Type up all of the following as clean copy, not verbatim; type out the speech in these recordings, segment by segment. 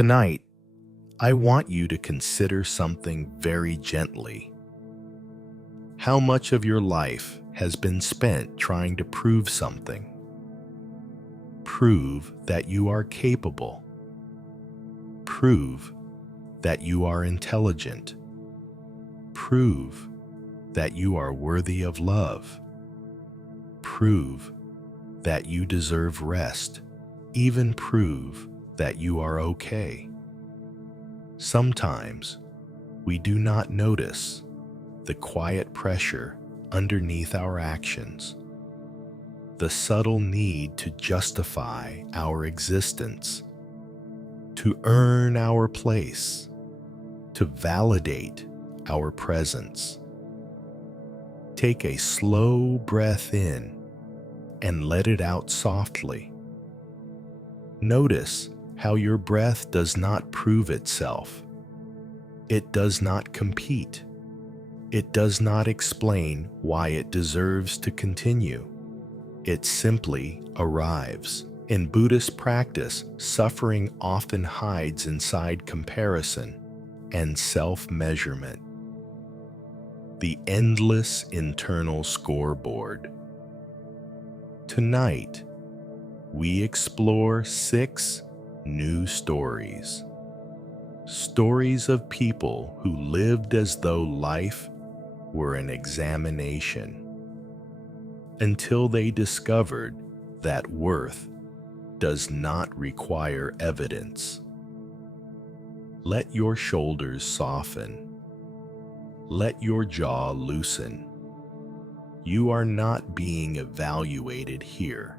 Tonight, I want you to consider something very gently. How much of your life has been spent trying to prove something? Prove that you are capable. Prove that you are intelligent. Prove that you are worthy of love. Prove that you deserve rest. Even prove that you are okay. Sometimes we do not notice the quiet pressure underneath our actions, the subtle need to justify our existence, to earn our place, to validate our presence. Take a slow breath in and let it out softly. Notice how your breath does not prove itself. It does not compete. It does not explain why it deserves to continue. It simply arrives. In Buddhist practice, suffering often hides inside comparison and self-measurement. The endless internal scoreboard. Tonight, we explore 6 new stories. Stories of people who lived as though life were an examination, until they discovered that worth does not require evidence. Let your shoulders soften. Let your jaw loosen. You are not being evaluated here.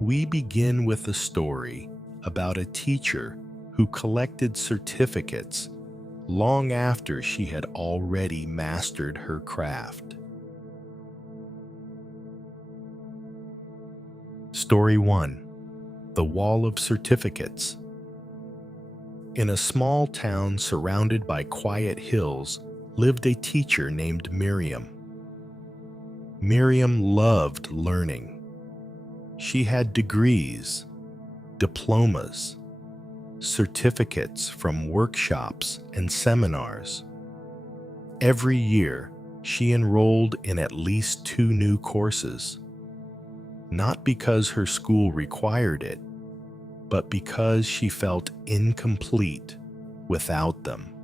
We begin with a story about a teacher who collected certificates long after she had already mastered her craft. Story 1. The Wall of Certificates. In a small town surrounded by quiet hills lived a teacher named Miriam. Miriam loved learning. She had degrees, diplomas, certificates from workshops and seminars. Every year, she enrolled in at least 2 new courses, not because her school required it, but because she felt incomplete without them.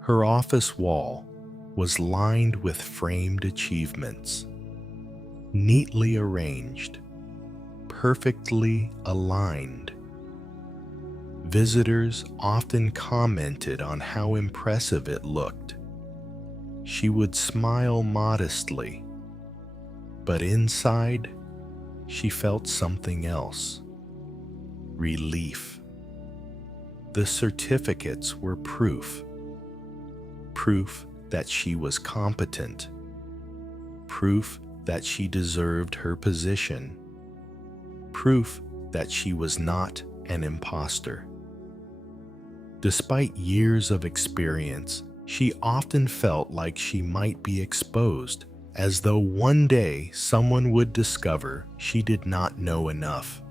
Her office wall was lined with framed achievements, neatly arranged, perfectly aligned. Visitors often commented on how impressive it looked. She would smile modestly, but inside, she felt something else. Relief. The certificates were proof. Proof that she was competent. Proof that she deserved her position. Proof that she was not an impostor. Despite years of experience, she often felt like she might be exposed, as though one day someone would discover she did not know enough,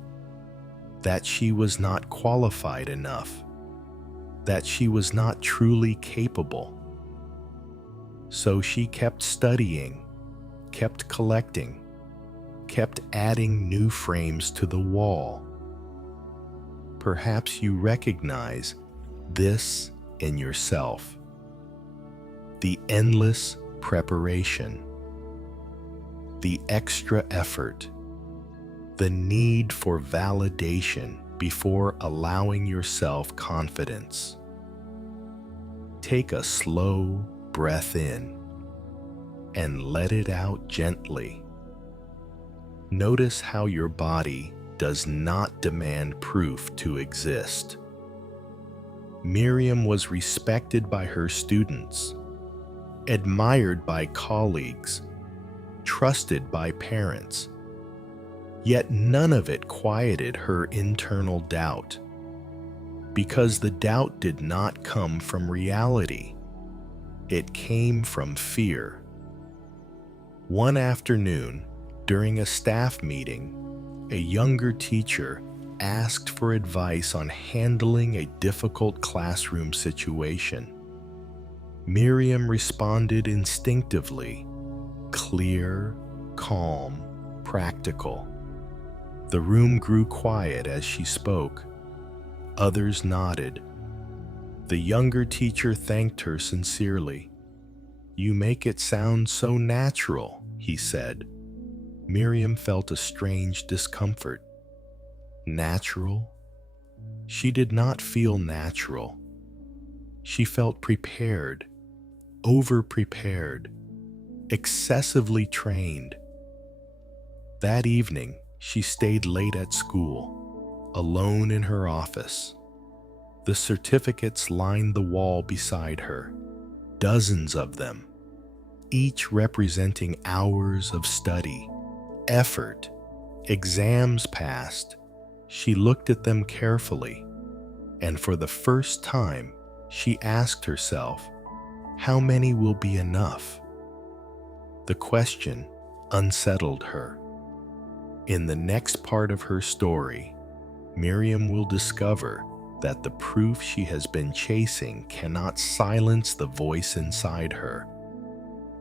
that she was not qualified enough, that she was not truly capable. So she kept studying, kept collecting, kept adding new frames to the wall. Perhaps you recognize this in yourself. The endless preparation, the extra effort, the need for validation before allowing yourself confidence. Take a slow breath in and let it out gently. Notice how your body does not demand proof to exist. Miriam was respected by her students, admired by colleagues, trusted by parents. Yet none of it quieted her internal doubt, because the doubt did not come from reality. It came from fear. One afternoon, during a staff meeting, a younger teacher asked for advice on handling a difficult classroom situation. Miriam responded instinctively, clear, calm, practical. The room grew quiet as she spoke. Others nodded. The younger teacher thanked her sincerely. "You make it sound so natural," he said. Miriam felt a strange discomfort. Natural? She did not feel natural. She felt prepared, over-prepared, excessively trained. That evening, she stayed late at school, alone in her office. The certificates lined the wall beside her, dozens of them, each representing hours of study, effort, exams passed. She looked at them carefully, and for the first time, she asked herself, how many will be enough? The question unsettled her. In the next part of her story, Miriam will discover that the proof she has been chasing cannot silence the voice inside her,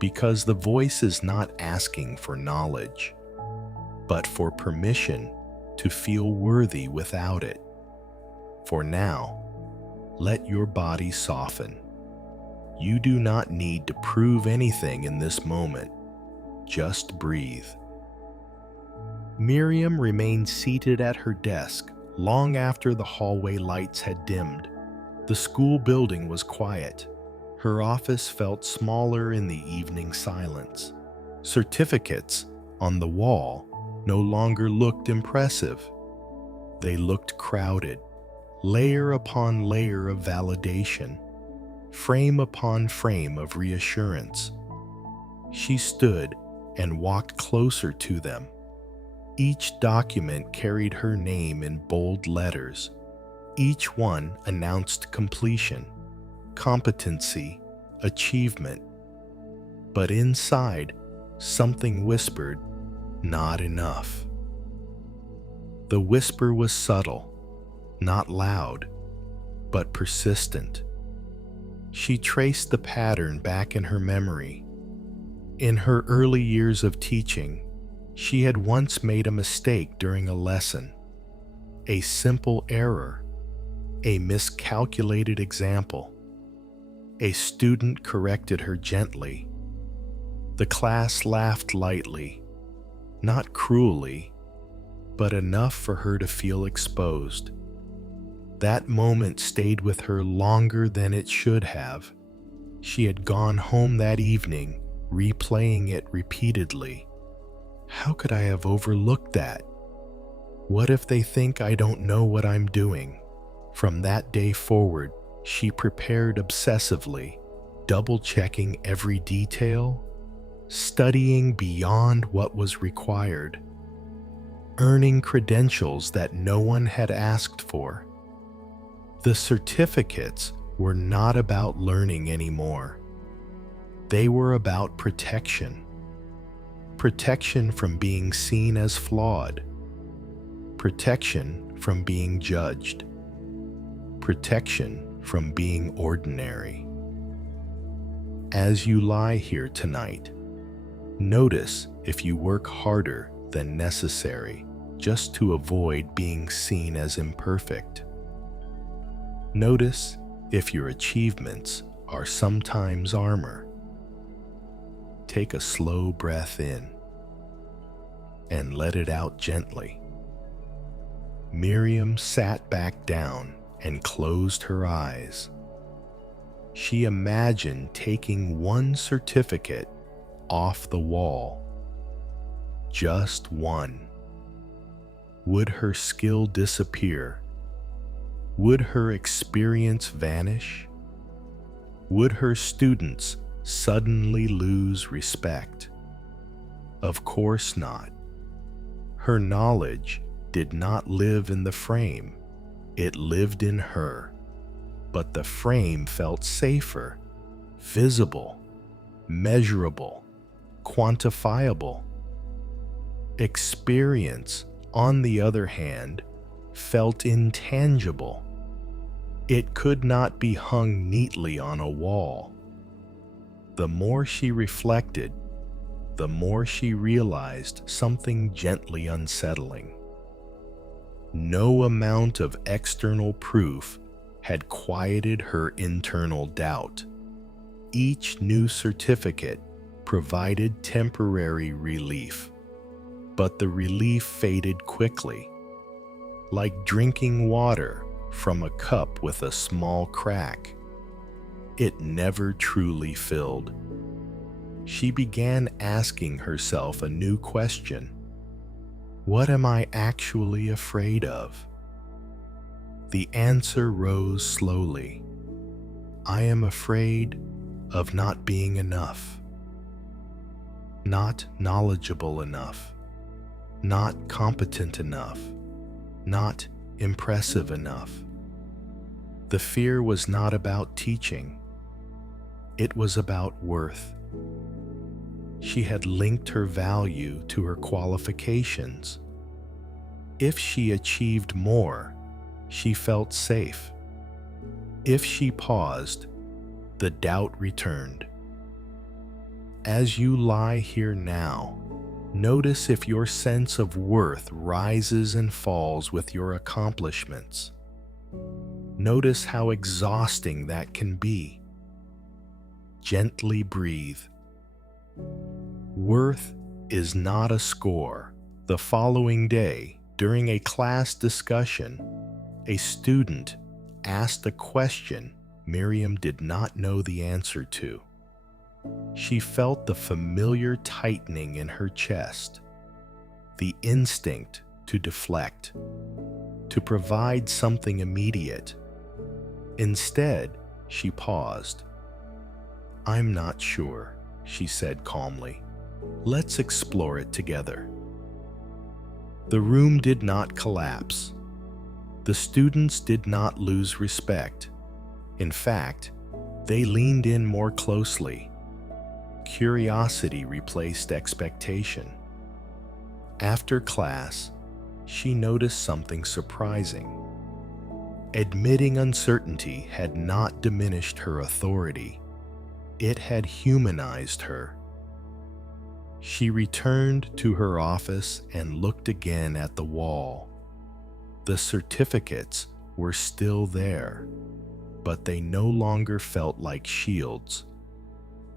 because the voice is not asking for knowledge, but for permission to feel worthy without it. For now, let your body soften. You do not need to prove anything in this moment. Just breathe. Miriam remained seated at her desk long after the hallway lights had dimmed. The school building was quiet. Her office felt smaller in the evening silence. Certificates on the wall no longer looked impressive. They looked crowded, layer upon layer of validation, frame upon frame of reassurance. She stood and walked closer to them. Each document carried her name in bold letters. Each one announced completion, competency, achievement. But inside, something whispered, "Not enough." The whisper was subtle, not loud, but persistent. She traced the pattern back in her memory. In her early years of teaching, she had once made a mistake during a lesson. A simple error, a miscalculated example. A student corrected her gently. The class laughed lightly, not cruelly, but enough for her to feel exposed. That moment stayed with her longer than it should have. She had gone home that evening, replaying it repeatedly. How could I have overlooked that? What if they think I don't know what I'm doing? From that day forward, she prepared obsessively, double-checking every detail, studying beyond what was required, earning credentials that no one had asked for. The certificates were not about learning anymore. They were about protection. Protection from being seen as flawed. Protection from being judged. Protection from being ordinary. As you lie here tonight, notice if you work harder than necessary just to avoid being seen as imperfect. Notice if your achievements are sometimes armor. Take a slow breath in and let it out gently. Miriam sat back down and closed her eyes. She imagined taking one certificate off the wall. Just one. Would her skill disappear? Would her experience vanish? Would her students suddenly lose respect? Of course not. Her knowledge did not live in the frame. It lived in her. But the frame felt safer, visible, measurable, quantifiable. Experience, on the other hand, felt intangible. It could not be hung neatly on a wall. The more she reflected, the more she realized something gently unsettling. No amount of external proof had quieted her internal doubt. Each new certificate provided temporary relief, but the relief faded quickly, like drinking water from a cup with a small crack. It never truly filled. She began asking herself a new question. What am I actually afraid of? The answer rose slowly. I am afraid of not being enough, not knowledgeable enough, not competent enough, not impressive enough. The fear was not about teaching. It was about worth. She had linked her value to her qualifications. If she achieved more, she felt safe. If she paused, the doubt returned. As you lie here now, notice if your sense of worth rises and falls with your accomplishments. Notice how exhausting that can be. Gently breathe. Worth is not a score. The following day, during a class discussion, a student asked a question Miriam did not know the answer to. She felt the familiar tightening in her chest, the instinct to deflect, to provide something immediate. Instead, she paused. I'm not sure, she said calmly. Let's explore it together. The room did not collapse. The students did not lose respect. In fact, they leaned in more closely. Curiosity replaced expectation. After class, she noticed something surprising. Admitting uncertainty had not diminished her authority. It had humanized her. She returned to her office and looked again at the wall. The certificates were still there, but they no longer felt like shields.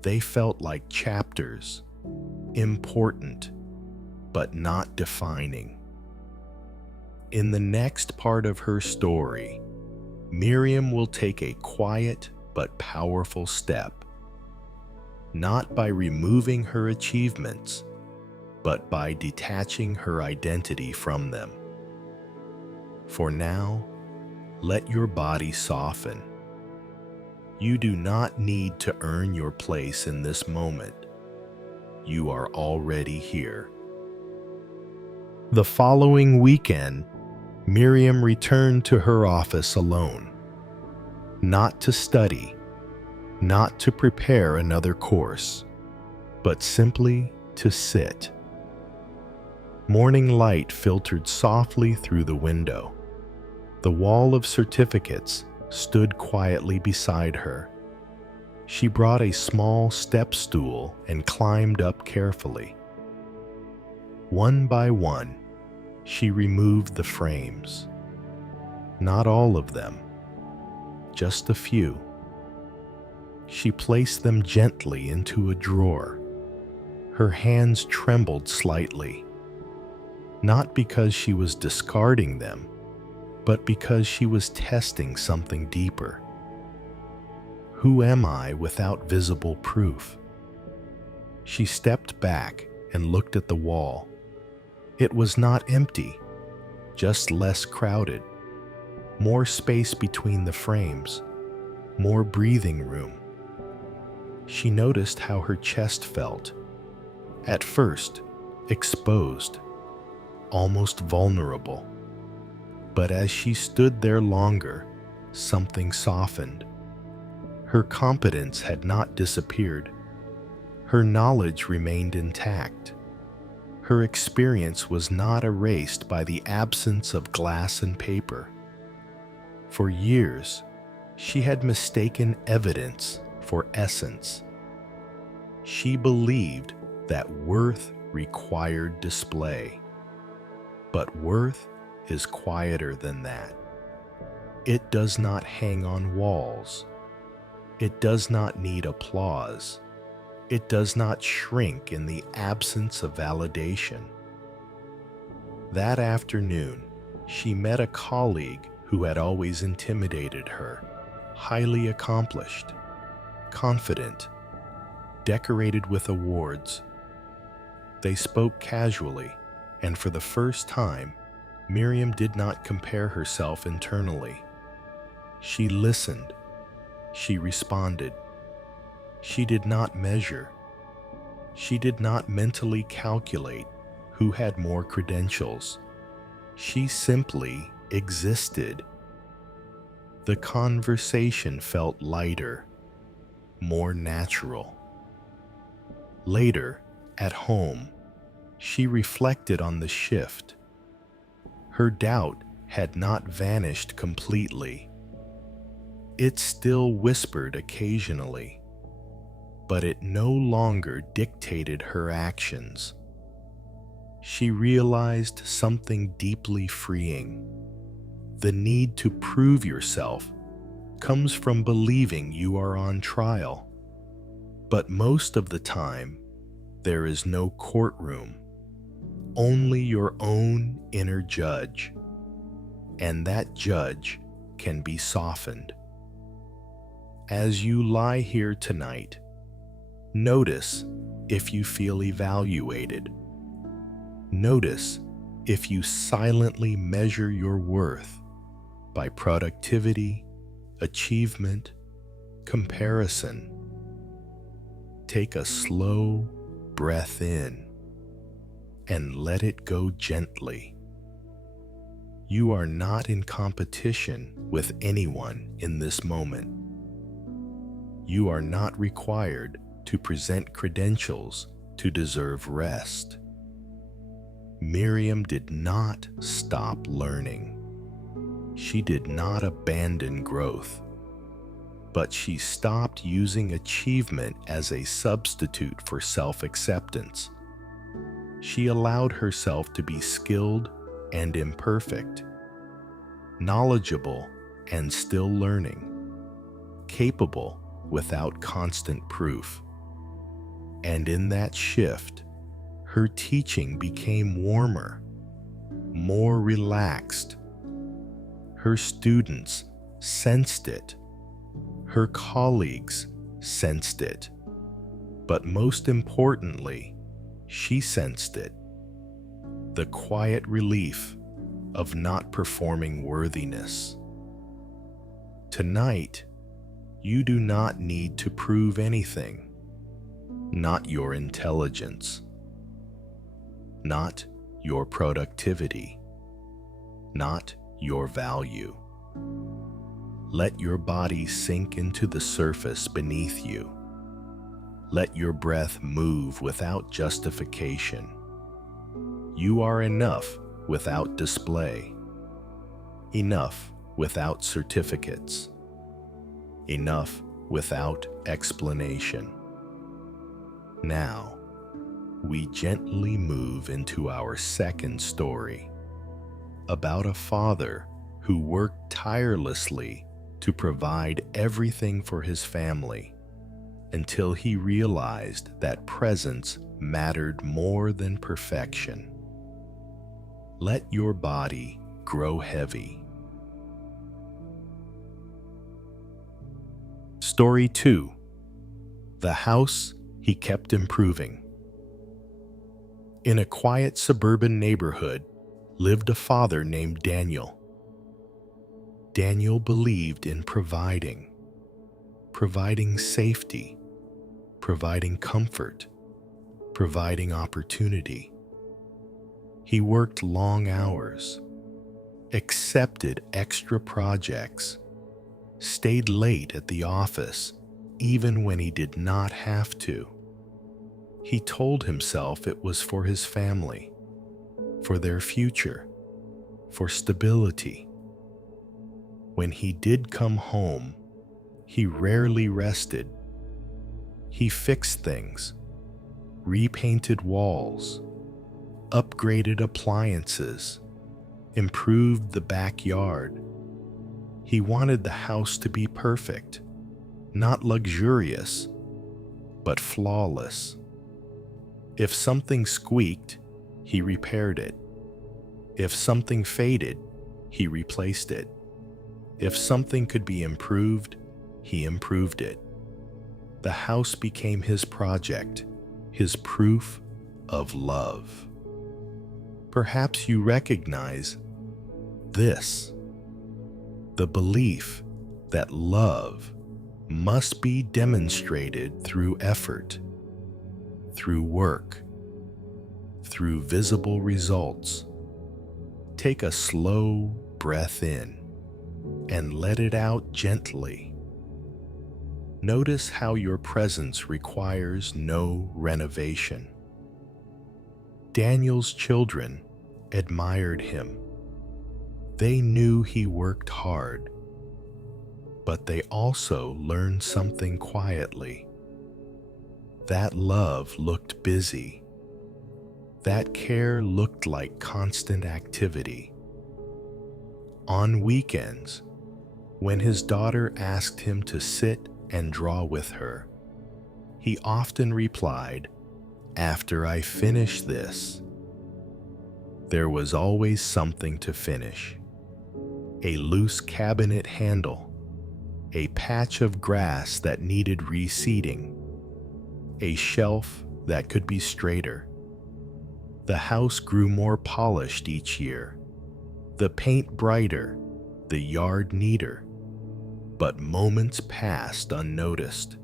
They felt like chapters, important, but not defining. In the next part of her story, Miriam will take a quiet but powerful step. Not by removing her achievements, but by detaching her identity from them. For now, let your body soften. You do not need to earn your place in this moment. You are already here. The following weekend, Miriam returned to her office alone. Not to study, not to prepare another course, but simply to sit. Morning light filtered softly through the window. The wall of certificates stood quietly beside her. She brought a small step stool and climbed up carefully. One by one, she removed the frames. Not all of them, just a few. She placed them gently into a drawer. Her hands trembled slightly, not because she was discarding them, but because she was testing something deeper. Who am I without visible proof? She stepped back and looked at the wall. It was not empty, just less crowded. More space between the frames, more breathing room. She noticed how her chest felt. At first, exposed, almost vulnerable. But as she stood there longer, something softened. Her competence had not disappeared. Her knowledge remained intact. Her experience was not erased by the absence of glass and paper. For years, she had mistaken evidence for essence. She believed that worth required display. But worth is quieter than that. It does not hang on walls. It does not need applause. It does not shrink in the absence of validation. That afternoon, she met a colleague who had always intimidated her, highly accomplished, confident, decorated with awards. They spoke casually, and for the first time, Miriam did not compare herself internally. She listened. She responded. She did not measure. She did not mentally calculate who had more credentials. She simply existed. The conversation felt lighter, more natural. Later, at home, she reflected on the shift. Her doubt had not vanished completely. It still whispered occasionally, but it no longer dictated her actions. She realized something deeply freeing. The need to prove yourself comes from believing you are on trial. But most of the time, there is no courtroom, only your own inner judge, and that judge can be softened. As you lie here tonight, notice if you feel evaluated. Notice if you silently measure your worth by productivity, achievement, comparison. Take a slow breath in and let it go gently. You are not in competition with anyone in this moment. You are not required to present credentials to deserve rest. Miriam did not stop learning. She did not abandon growth, but she stopped using achievement as a substitute for self-acceptance. She allowed herself to be skilled and imperfect, knowledgeable and still learning, capable without constant proof. And in that shift, her teaching became warmer, more relaxed. Her students sensed it. Her colleagues sensed it. But most importantly, she sensed it. The quiet relief of not performing worthiness. Tonight, you do not need to prove anything. Not your intelligence. Not your productivity. Not your value. Let your body sink into the surface beneath you. Let your breath move without justification. You are enough without display. Enough without certificates. Enough without explanation. Now, we gently move into our second story, about a father who worked tirelessly to provide everything for his family until he realized that presence mattered more than perfection. Let your body grow heavy. Story 2. The house he kept improving. In a quiet suburban neighborhood lived a father named Daniel. Daniel believed in providing safety, providing comfort, providing opportunity. He worked long hours, accepted extra projects, stayed late at the office even when he did not have to. He told himself it was for his family. for their future, for stability. When he did come home, he rarely rested. He fixed things, repainted walls, upgraded appliances, improved the backyard. He wanted the house to be perfect, not luxurious, but flawless. If something squeaked, he repaired it. If something faded, he replaced it. If something could be improved, he improved it. The house became his project, his proof of love. Perhaps you recognize this, the belief that love must be demonstrated through effort, through work, through visible results. Take a slow breath in and let it out gently. Notice how your presence requires no renovation. Daniel's children admired him. They knew he worked hard, but they also learned something quietly. That love looked busy. That care looked like constant activity. On weekends, when his daughter asked him to sit and draw with her, he often replied, "After I finish this." There was always something to finish. A loose cabinet handle, a patch of grass that needed reseeding, a shelf that could be straighter. The house grew more polished each year, the paint brighter, the yard neater, but moments passed unnoticed.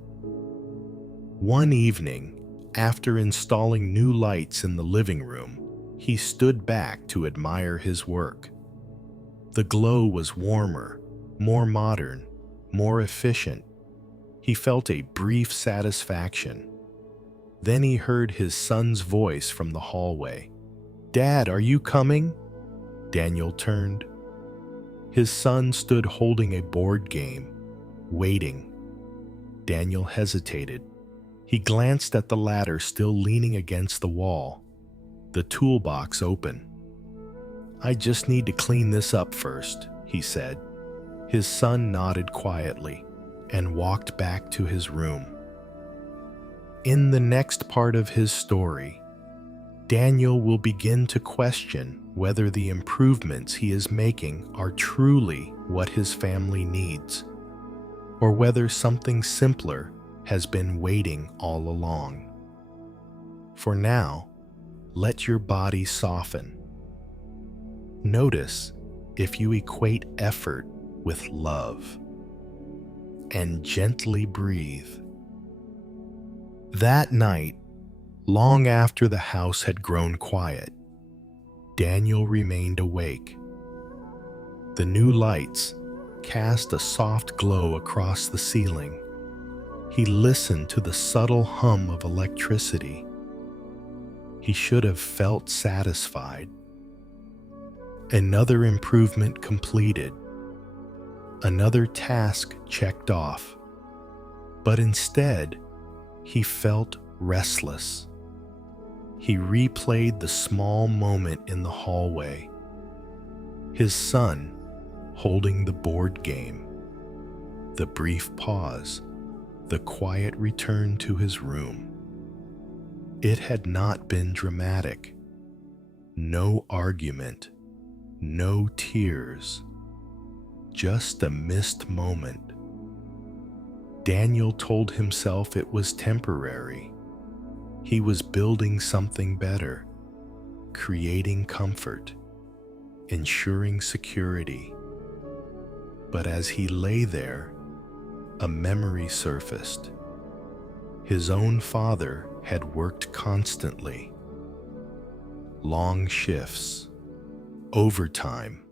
One evening, after installing new lights in the living room, he stood back to admire his work. The glow was warmer, more modern, more efficient. He felt a brief satisfaction. Then he heard his son's voice from the hallway. "Dad, are you coming?" Daniel turned. His son stood holding a board game, waiting. Daniel hesitated. He glanced at the ladder still leaning against the wall, the toolbox open. "I just need to clean this up first," he said. His son nodded quietly and walked back to his room. In the next part of his story, Daniel will begin to question whether the improvements he is making are truly what his family needs, or whether something simpler has been waiting all along. For now, let your body soften. Notice if you equate effort with love, and gently breathe. That night, long after the house had grown quiet, Daniel remained awake. The new lights cast a soft glow across the ceiling. He listened to the subtle hum of electricity. He should have felt satisfied. Another improvement completed. Another task checked off. But instead, he felt restless. He replayed the small moment in the hallway. His son holding the board game. The brief pause. The quiet return to his room. It had not been dramatic. No argument. No tears. Just a missed moment. Daniel told himself it was temporary. He was building something better, creating comfort, ensuring security. But as he lay there, a memory surfaced. His own father had worked constantly. Long shifts, overtime,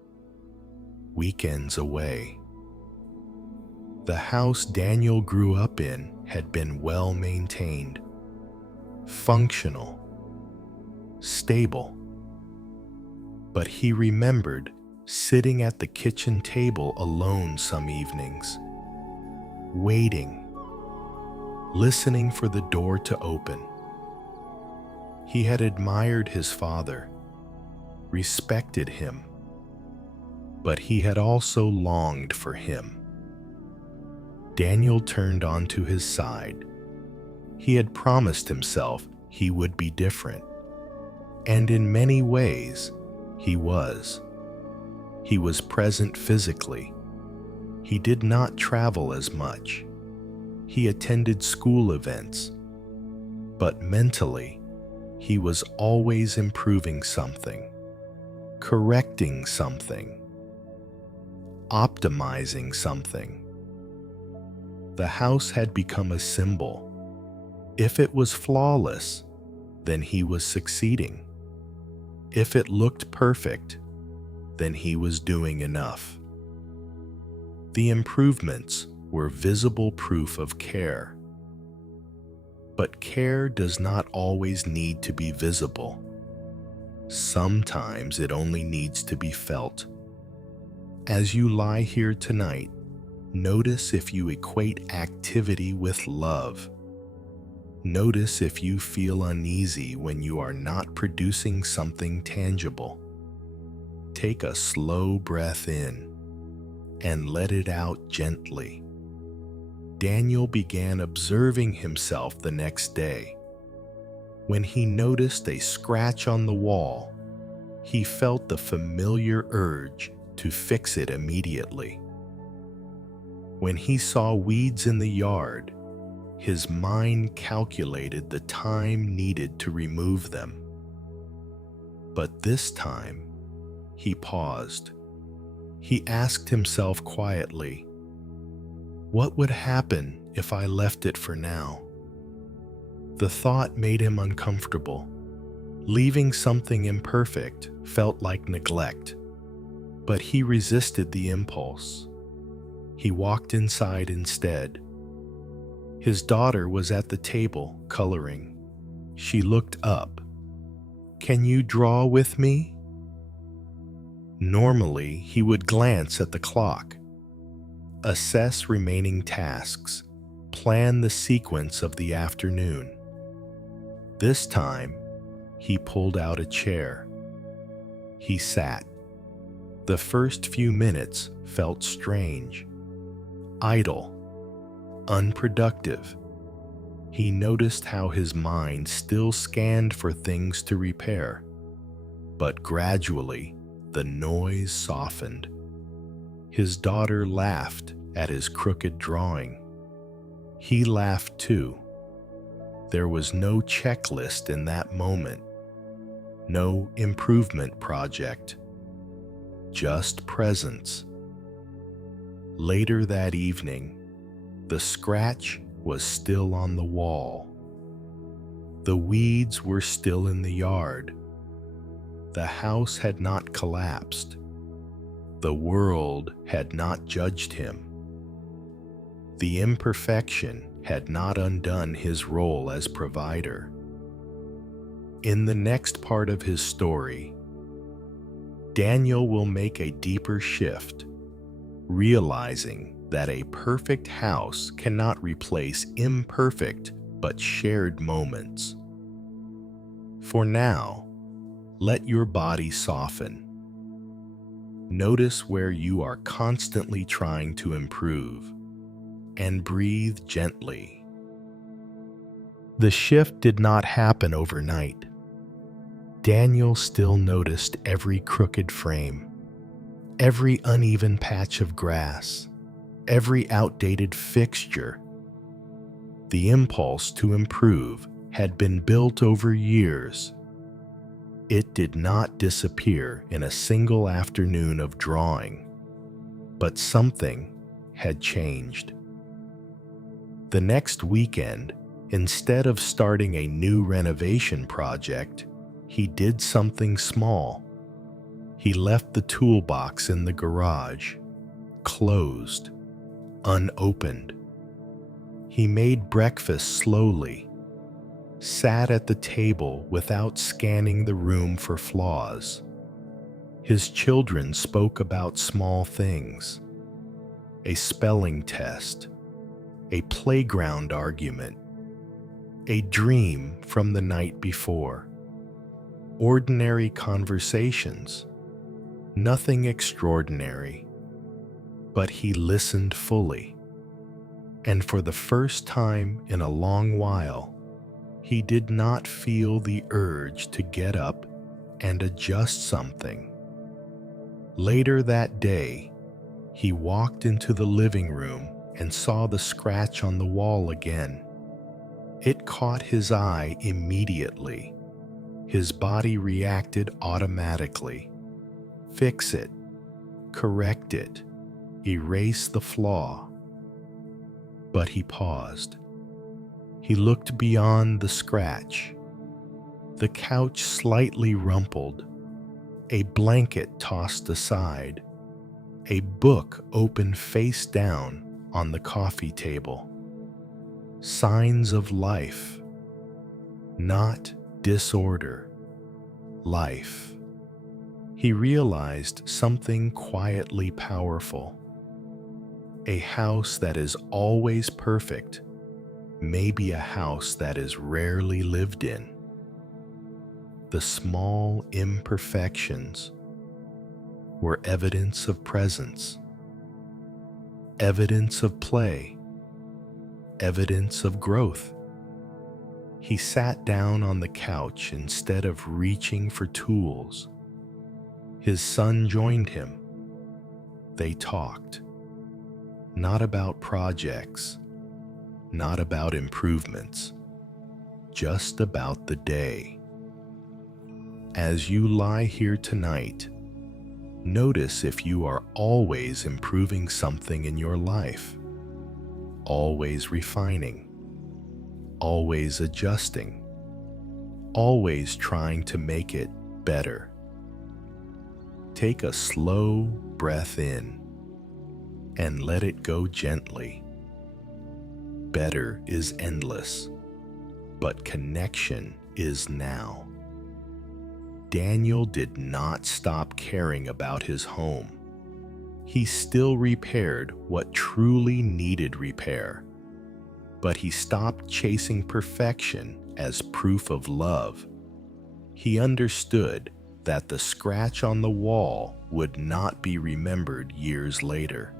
weekends away. The house Daniel grew up in had been well maintained, functional, stable. But he remembered sitting at the kitchen table alone some evenings, waiting, listening for the door to open. He had admired his father, respected him, but he had also longed for him. Daniel turned onto his side. He had promised himself he would be different, and in many ways, he was. He was present physically. He did not travel as much. He attended school events, but mentally, he was always improving something, correcting something, optimizing something. The house had become a symbol. If it was flawless, then he was succeeding. If it looked perfect, then he was doing enough. The improvements were visible proof of care. But care does not always need to be visible. Sometimes it only needs to be felt. As you lie here tonight, notice if you equate activity with love. Notice if you feel uneasy when you are not producing something tangible. Take a slow breath in and let it out gently. Daniel began observing himself the next day. When he noticed a scratch on the wall, he felt the familiar urge to fix it immediately. When he saw weeds in the yard, his mind calculated the time needed to remove them. But this time, he paused. He asked himself quietly, what would happen if I left it for now? The thought made him uncomfortable. Leaving something imperfect felt like neglect, but he resisted the impulse. He walked inside instead. His daughter was at the table, coloring. She looked up. "Can you draw with me?" Normally, he would glance at the clock, assess remaining tasks, plan the sequence of the afternoon. This time, he pulled out a chair. He sat. The first few minutes felt strange, idle, unproductive. He noticed how his mind still scanned for things to repair, but gradually the noise softened. His daughter laughed at his crooked drawing. He laughed too. There was no checklist in that moment, no improvement project, just presence. Later that evening, the scratch was still on the wall. The weeds were still in the yard. The house had not collapsed. The world had not judged him. The imperfection had not undone his role as provider. In the next part of his story, Daniel will make a deeper shift, realizing that a perfect house cannot replace imperfect but shared moments. For now, let your body soften. Notice where you are constantly trying to improve, and breathe gently. The shift did not happen overnight. Daniel still noticed every crooked frame, every uneven patch of grass, every outdated fixture. The impulse to improve had been built over years. It did not disappear in a single afternoon of drawing, but something had changed. The next weekend, instead of starting a new renovation project, he did something small. He left the toolbox in the garage, closed, unopened. He made breakfast slowly, sat at the table without scanning the room for flaws. His children spoke about small things: a spelling test, a playground argument, a dream from the night before. Ordinary conversations, nothing extraordinary. But he listened fully, and for the first time in a long while, he did not feel the urge to get up and adjust something. Later that day, he walked into the living room and saw the scratch on the wall again. It caught his eye immediately. His body reacted automatically. Fix it, correct it, erase the flaw. But he paused. He looked beyond the scratch. The couch slightly rumpled, a blanket tossed aside, a book open face down on the coffee table. Signs of life, not disorder, life. He realized something quietly powerful. A house that is always perfect may be a house that is rarely lived in. The small imperfections were evidence of presence, evidence of play, evidence of growth. He sat down on the couch instead of reaching for tools. His son joined him. They talked. Not about projects, not about improvements, just about the day. As you lie here tonight, notice if you are always improving something in your life, always refining, always adjusting, always trying to make it better. Take a slow breath in and let it go gently. Better is endless, but connection is now. Daniel did not stop caring about his home. He still repaired what truly needed repair, but he stopped chasing perfection as proof of love. He understood that the scratch on the wall would not be remembered years later,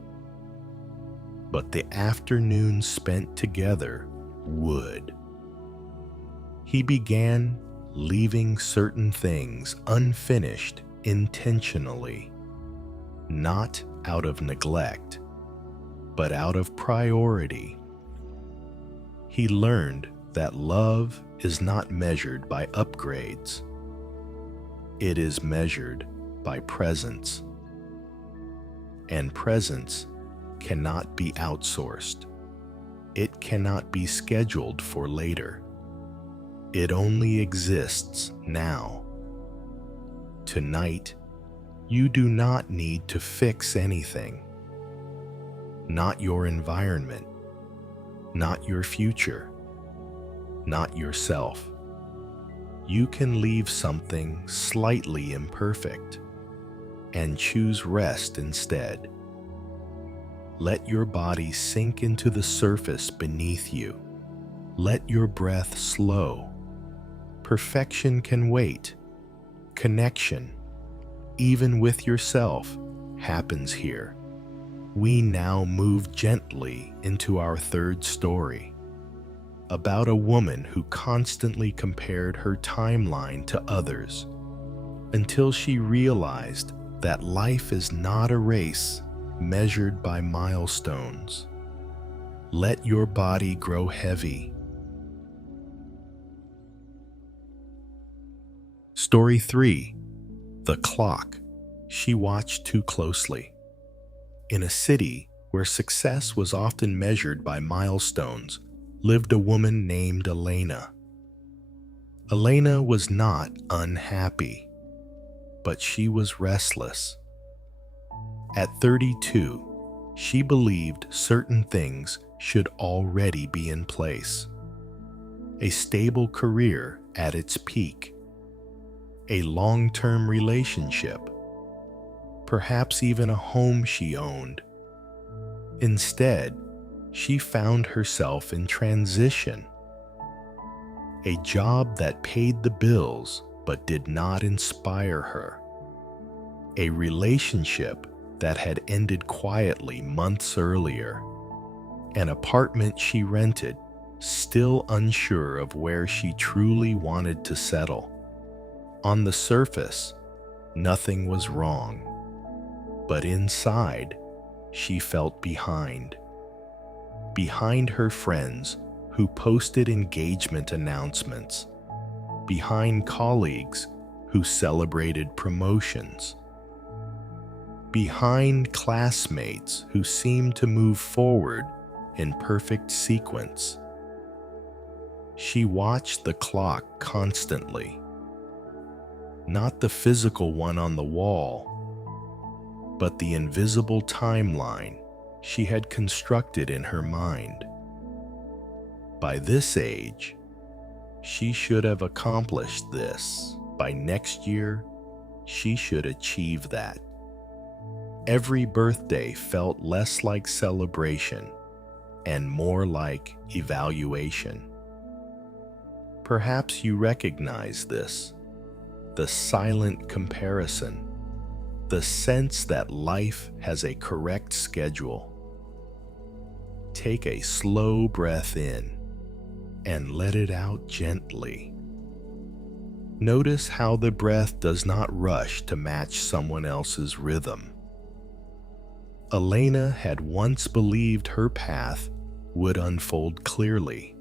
but the afternoons spent together would. He began leaving certain things unfinished intentionally, not out of neglect, but out of priority. He learned that love is not measured by upgrades. It is measured by presence. And presence cannot be outsourced. It cannot be scheduled for later. It only exists now. Tonight, you do not need to fix anything. Not your environment, not your future, not yourself. You can leave something slightly imperfect and choose rest instead. Let your body sink into the surface beneath you. Let your breath slow. Perfection can wait. Connection, even with yourself, happens here. We now move gently into our third story, about a woman who constantly compared her timeline to others until she realized that life is not a race measured by milestones. Let your body grow heavy. Story 3. The Clock. She watched too closely. In a city where success was often measured by milestones, lived a woman named Elena. Elena was not unhappy, but she was restless. At 32, she believed certain things should already be in place. A stable career at its peak, a long-term relationship, perhaps even a home she owned. Instead, she found herself in transition. A job that paid the bills but did not inspire her. A relationship that had ended quietly months earlier. An apartment she rented, still unsure of where she truly wanted to settle. On the surface, nothing was wrong, but inside, she felt behind. Behind her friends who posted engagement announcements. Behind colleagues who celebrated promotions. Behind classmates who seemed to move forward in perfect sequence. She watched the clock constantly. Not the physical one on the wall, but the invisible timeline she had constructed in her mind. By this age, she should have accomplished this. By next year, she should achieve that. Every birthday felt less like celebration and more like evaluation. Perhaps you recognize this, the silent comparison, the sense that life has a correct schedule. Take a slow breath in and let it out gently. Notice how the breath does not rush to match someone else's rhythm. Elena had once believed her path would unfold clearly.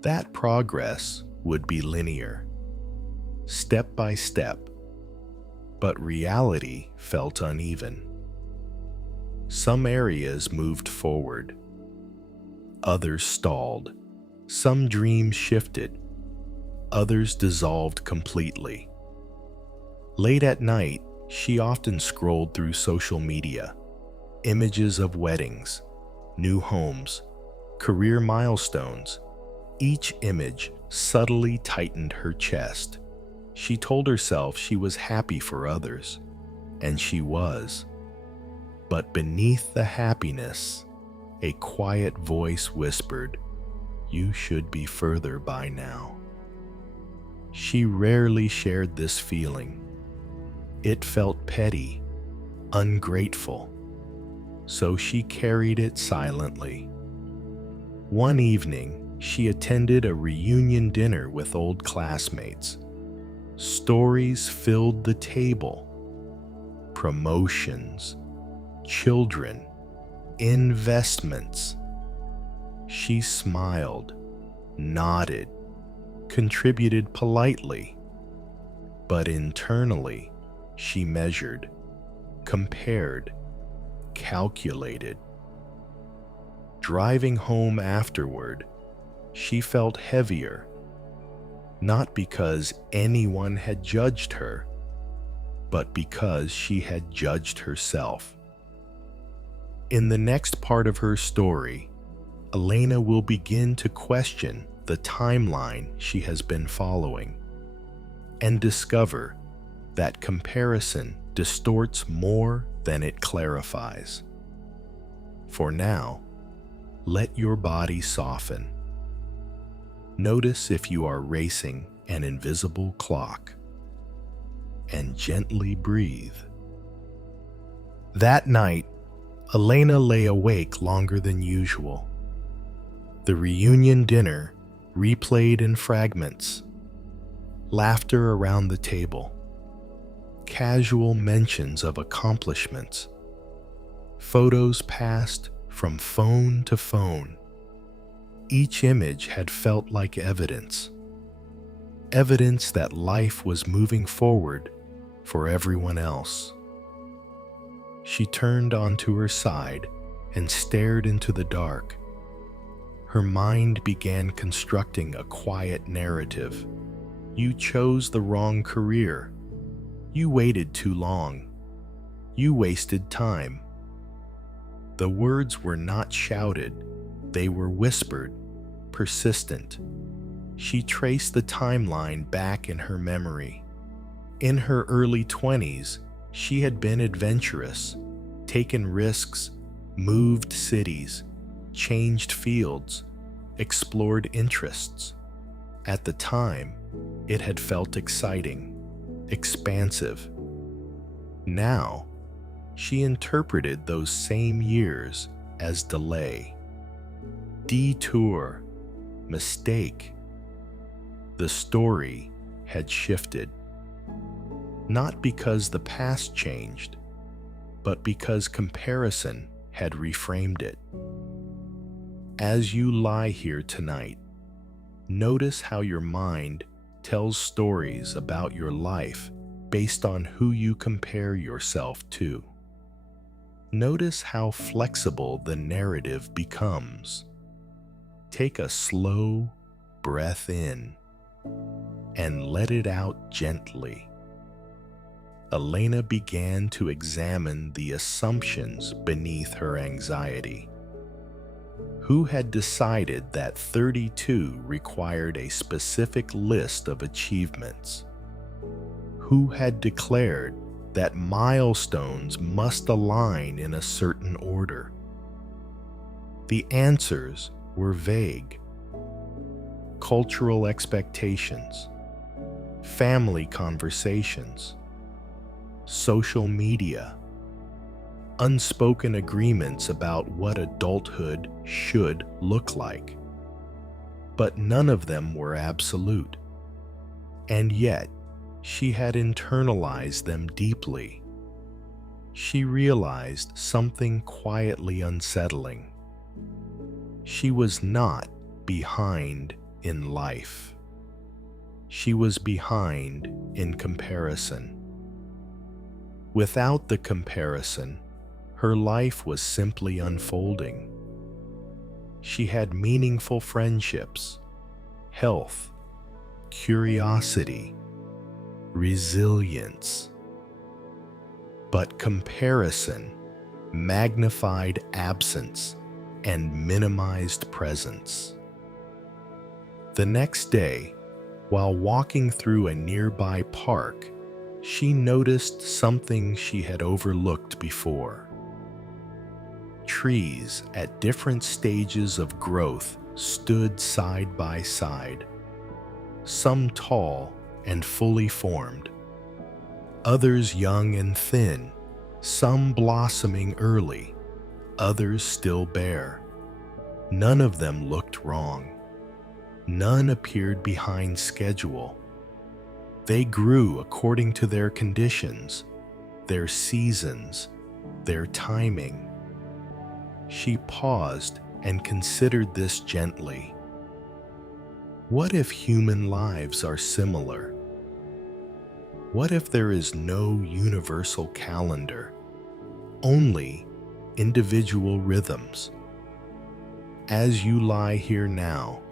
That progress would be linear, step by step, but reality felt uneven. Some areas moved forward, others stalled. Some dreams shifted, others dissolved completely. Late at night, she often scrolled through social media, images of weddings, new homes, career milestones. Each image subtly tightened her chest. She told herself she was happy for others, and she was. But beneath the happiness, a quiet voice whispered, "You should be further by now." She rarely shared this feeling. It felt petty, ungrateful, so she carried it silently. One evening, she attended a reunion dinner with old classmates. Stories filled the table. Promotions, children, investments. She smiled, nodded, contributed politely, but internally, she measured, compared, calculated. Driving home afterward, she felt heavier, not because anyone had judged her, but because she had judged herself. In the next part of her story, Elena will begin to question the timeline she has been following and discover that comparison distorts more than it clarifies. For now, let your body soften. Notice if you are racing an invisible clock, and gently breathe. That night, Elena lay awake longer than usual. The reunion dinner replayed in fragments, laughter around the table, casual mentions of accomplishments, photos passed from phone to phone. Each image had felt like evidence that life was moving forward for everyone else. She turned onto her side and stared into the dark. Her mind began constructing a quiet narrative. You chose the wrong career. You waited too long. You wasted time. The words were not shouted, they were whispered, persistent. She traced the timeline back in her memory. In her early 20s, She had been adventurous, taken risks, moved cities, changed fields, explored interests. At the time, it had felt exciting, expansive. Now, she interpreted those same years as delay, detour, mistake. The story had shifted, not because the past changed, but because comparison had reframed it. As you lie here tonight, notice how your mind tells stories about your life based on who you compare yourself to. Notice how flexible the narrative becomes. Take a slow breath in and let it out gently. Elena began to examine the assumptions beneath her anxiety. Who had decided that 32 required a specific list of achievements? Who had declared that milestones must align in a certain order? The answers were vague. Cultural expectations, family conversations, social media, unspoken agreements about what adulthood should look like. But none of them were absolute. And yet, she had internalized them deeply. She realized something quietly unsettling. She was not behind in life. She was behind in comparison. Without the comparison, her life was simply unfolding. She had meaningful friendships, health, curiosity, resilience. But comparison magnified absence and minimized presence. The next day, while walking through a nearby park, she noticed something she had overlooked before. Trees at different stages of growth stood side by side, some tall and fully formed, others young and thin, some blossoming early, others still bare. None of them looked wrong. None appeared behind schedule. They grew according to their conditions, their seasons, their timing. She paused and considered this gently. What if human lives are similar? What if there is no universal calendar, only individual rhythms? As you lie here now,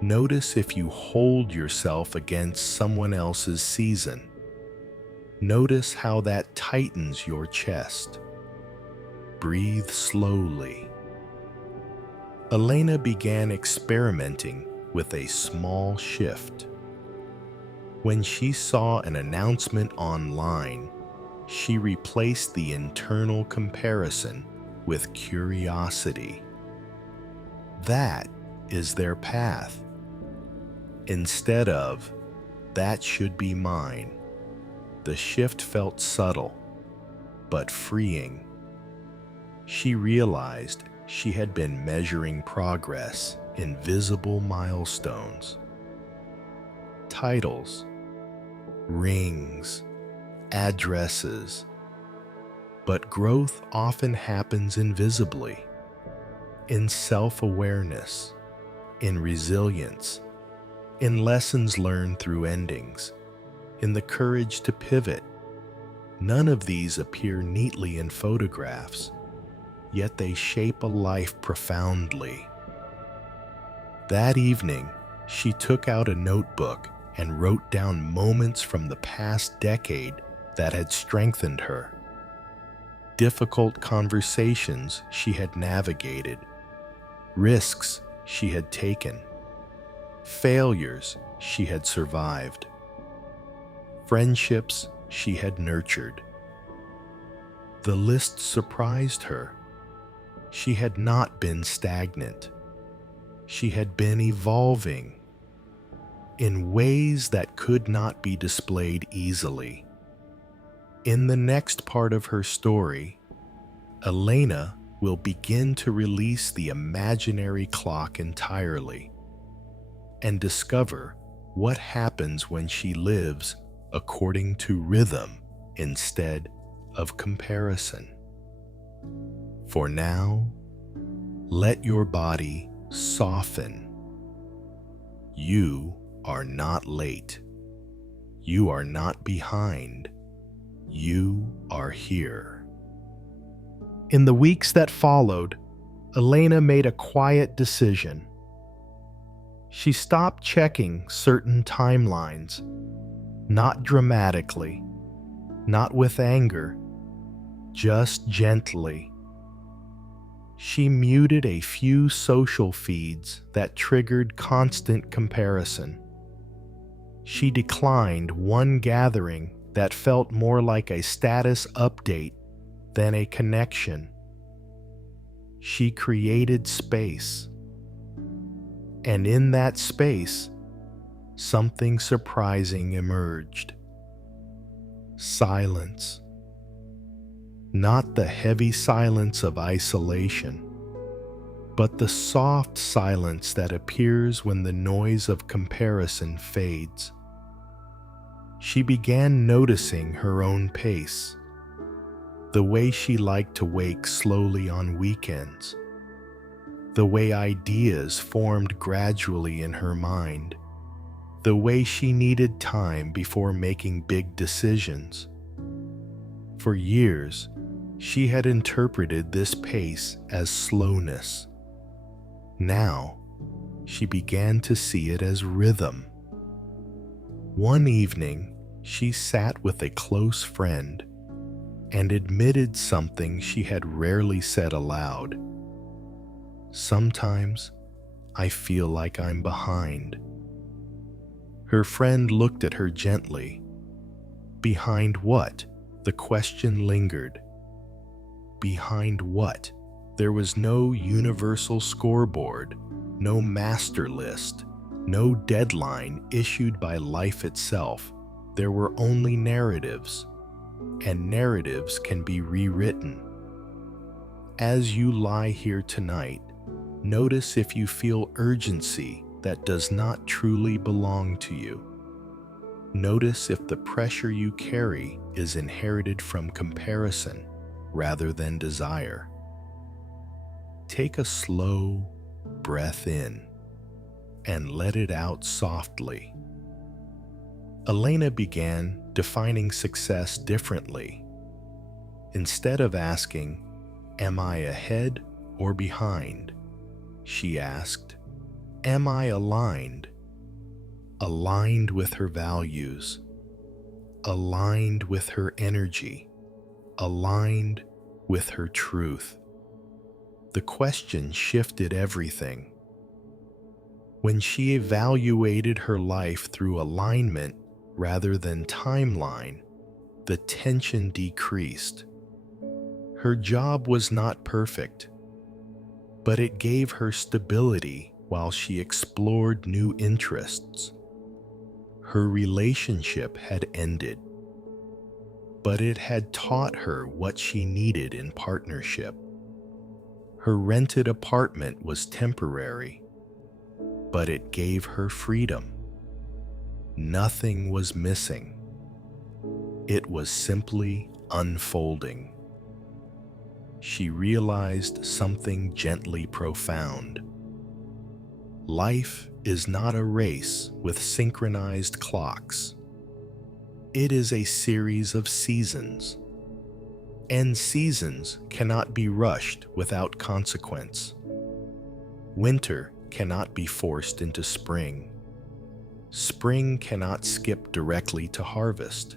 notice if you hold yourself against someone else's season. Notice how that tightens your chest. Breathe slowly. Elena began experimenting with a small shift. When she saw an announcement online, she replaced the internal comparison with curiosity. That is their path. Instead of, that should be mine, the shift felt subtle, but freeing. She realized she had been measuring progress in visible milestones. Titles, rings, addresses. But growth often happens invisibly, in self-awareness, in resilience, in lessons learned through endings, in the courage to pivot. None of these appear neatly in photographs, yet they shape a life profoundly. That evening, she took out a notebook and wrote down moments from the past decade that had strengthened her. Difficult conversations she had navigated, risks she had taken, failures she had survived, friendships she had nurtured. The list surprised her. She had not been stagnant. She had been evolving in ways that could not be displayed easily. In the next part of her story, Elena will begin to release the imaginary clock entirely and discover what happens when she lives according to rhythm instead of comparison. For now, let your body soften. You are not late. You are not behind. You are here. In the weeks that followed, Elena made a quiet decision. She stopped checking certain timelines, not dramatically, not with anger, just gently. She muted a few social feeds that triggered constant comparison. She declined one gathering that felt more like a status update than a connection. She created space. And in that space, something surprising emerged. Silence. Not the heavy silence of isolation, but the soft silence that appears when the noise of comparison fades. She began noticing her own pace, the way she liked to wake slowly on weekends, the way ideas formed gradually in her mind, the way she needed time before making big decisions. For years, she had interpreted this pace as slowness. Now, she began to see it as rhythm. One evening, she sat with a close friend and admitted something she had rarely said aloud. Sometimes, I feel like I'm behind. Her friend looked at her gently. Behind what? The question lingered. Behind what? There was no universal scoreboard, no master list, no deadline issued by life itself. There were only narratives, and narratives can be rewritten. As you lie here tonight, notice if you feel urgency that does not truly belong to you. Notice if the pressure you carry is inherited from comparison rather than desire. Take a slow breath in and let it out softly. Elena began defining success differently. Instead of asking, "Am I ahead or behind?" she asked, "Am I aligned?" Aligned with her values, aligned with her energy, aligned with her truth. The question shifted everything. When she evaluated her life through alignment rather than timeline, the tension decreased. Her job was not perfect, but it gave her stability while she explored new interests. Her relationship had ended, but it had taught her what she needed in partnership. Her rented apartment was temporary, but it gave her freedom. Nothing was missing. It was simply unfolding. She realized something gently profound. Life is not a race with synchronized clocks. It is a series of seasons, and seasons cannot be rushed without consequence. Winter cannot be forced into spring. Spring cannot skip directly to harvest.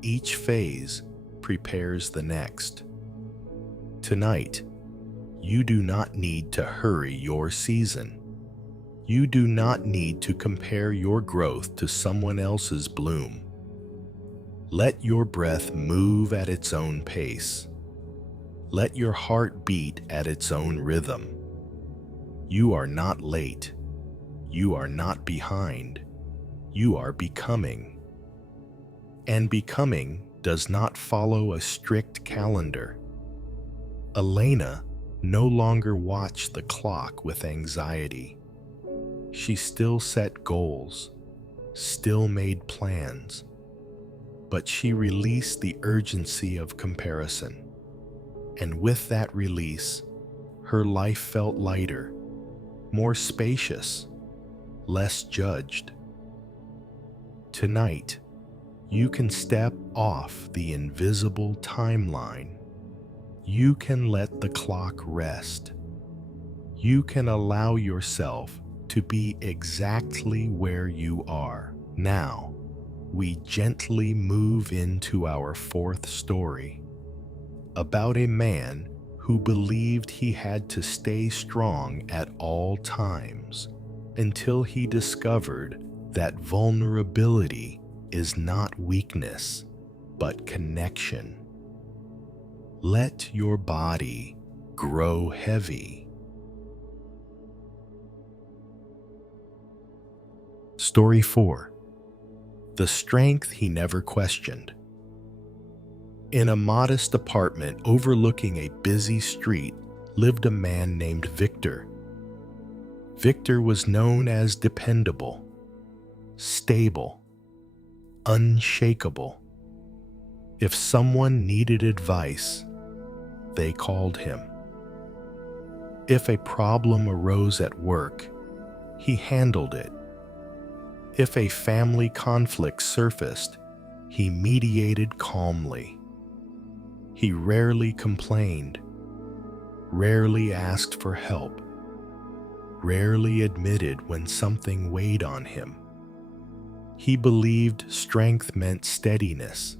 Each phase prepares the next. Tonight, you do not need to hurry your season. You do not need to compare your growth to someone else's bloom. Let your breath move at its own pace. Let your heart beat at its own rhythm. You are not late. You are not behind. You are becoming. And becoming does not follow a strict calendar. Elena no longer watched the clock with anxiety. She still set goals, still made plans, but she released the urgency of comparison. And with that release, her life felt lighter, more spacious, less judged. Tonight, you can step off the invisible timeline. You can let the clock rest. You can allow yourself to be exactly where you are. Now, we gently move into our fourth story, about a man who believed he had to stay strong at all times until he discovered that vulnerability is not weakness, but connection. Let your body grow heavy. Story 4. The strength he never questioned. In a modest apartment overlooking a busy street lived a man named Victor. Victor was known as dependable, stable, unshakable. If someone needed advice, they called him. If a problem arose at work, he handled it. If a family conflict surfaced, he mediated calmly. He rarely complained, rarely asked for help, rarely admitted when something weighed on him. He believed strength meant steadiness,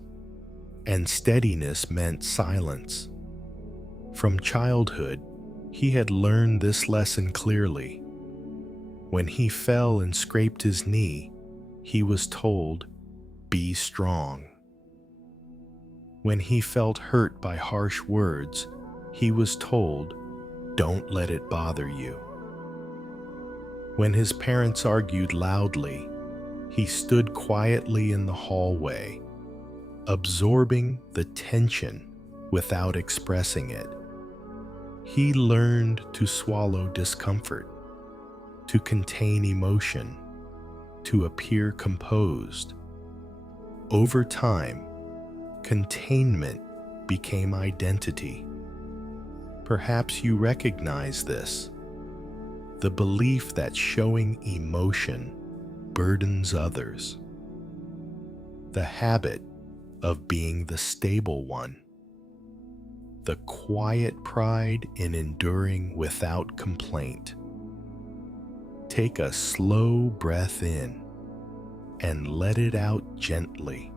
and steadiness meant silence. From childhood, he had learned this lesson clearly. When he fell and scraped his knee, he was told, "Be strong." When he felt hurt by harsh words, he was told, "Don't let it bother you." When his parents argued loudly, he stood quietly in the hallway, absorbing the tension without expressing it. He learned to swallow discomfort, to contain emotion, to appear composed. Over time, containment became identity. Perhaps you recognize this, the belief that showing emotion burdens others, the habit of being the stable one, the quiet pride in enduring without complaint. Take a slow breath in and let it out gently.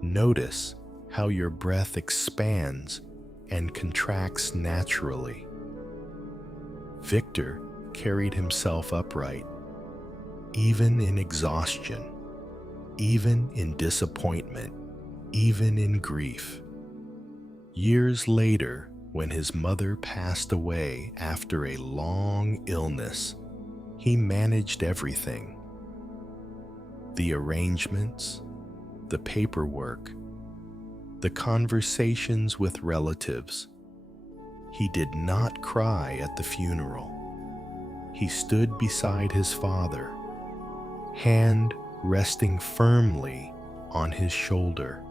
Notice how your breath expands and contracts naturally. Victor carried himself upright, even in exhaustion, even in disappointment, even in grief. Years later, when his mother passed away after a long illness, he managed everything. The arrangements, the paperwork, the conversations with relatives. He did not cry at the funeral. He stood beside his father, hand resting firmly on his shoulder.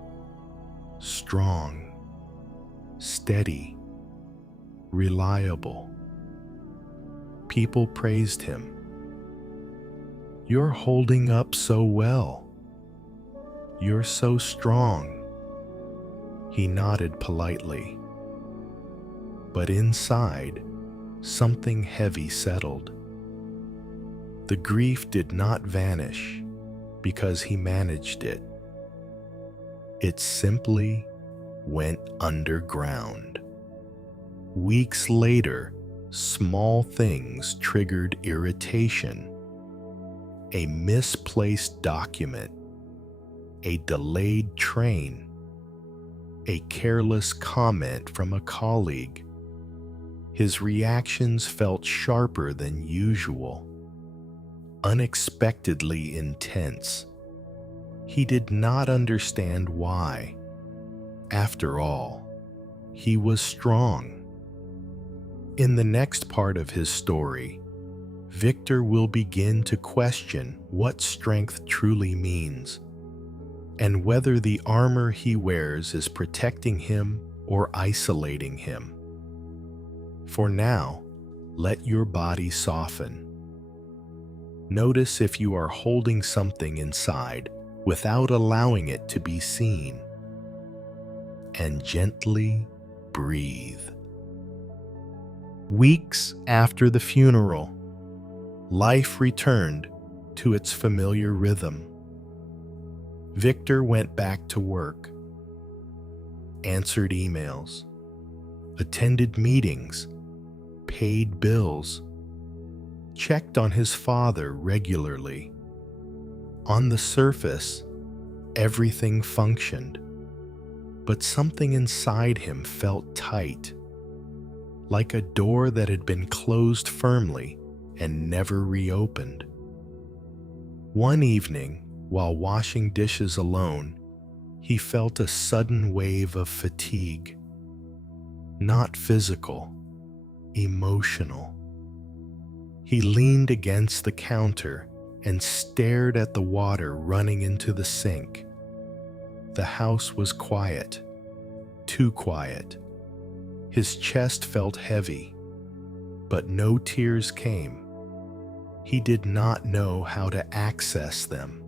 Strong, steady, reliable. People praised him. "You're holding up so well. You're so strong." He nodded politely. But inside, something heavy settled. The grief did not vanish because he managed it. It simply went underground. Weeks later, small things triggered irritation. A misplaced document, a delayed train, a careless comment from a colleague. His reactions felt sharper than usual, unexpectedly intense. He did not understand why. After all, he was strong. In the next part of his story, Victor will begin to question what strength truly means, and whether the armor he wears is protecting him or isolating him. For now, let your body soften. Notice if you are holding something inside without allowing it to be seen, and gently breathe. Weeks after the funeral, life returned to its familiar rhythm. Victor went back to work, answered emails, attended meetings, paid bills, checked on his father regularly. On the surface, everything functioned, but something inside him felt tight, like a door that had been closed firmly and never reopened. One evening, while washing dishes alone, he felt a sudden wave of fatigue. Not physical, emotional. He leaned against the counter and stared at the water running into the sink. The house was quiet, too quiet. His chest felt heavy, but no tears came. He did not know how to access them.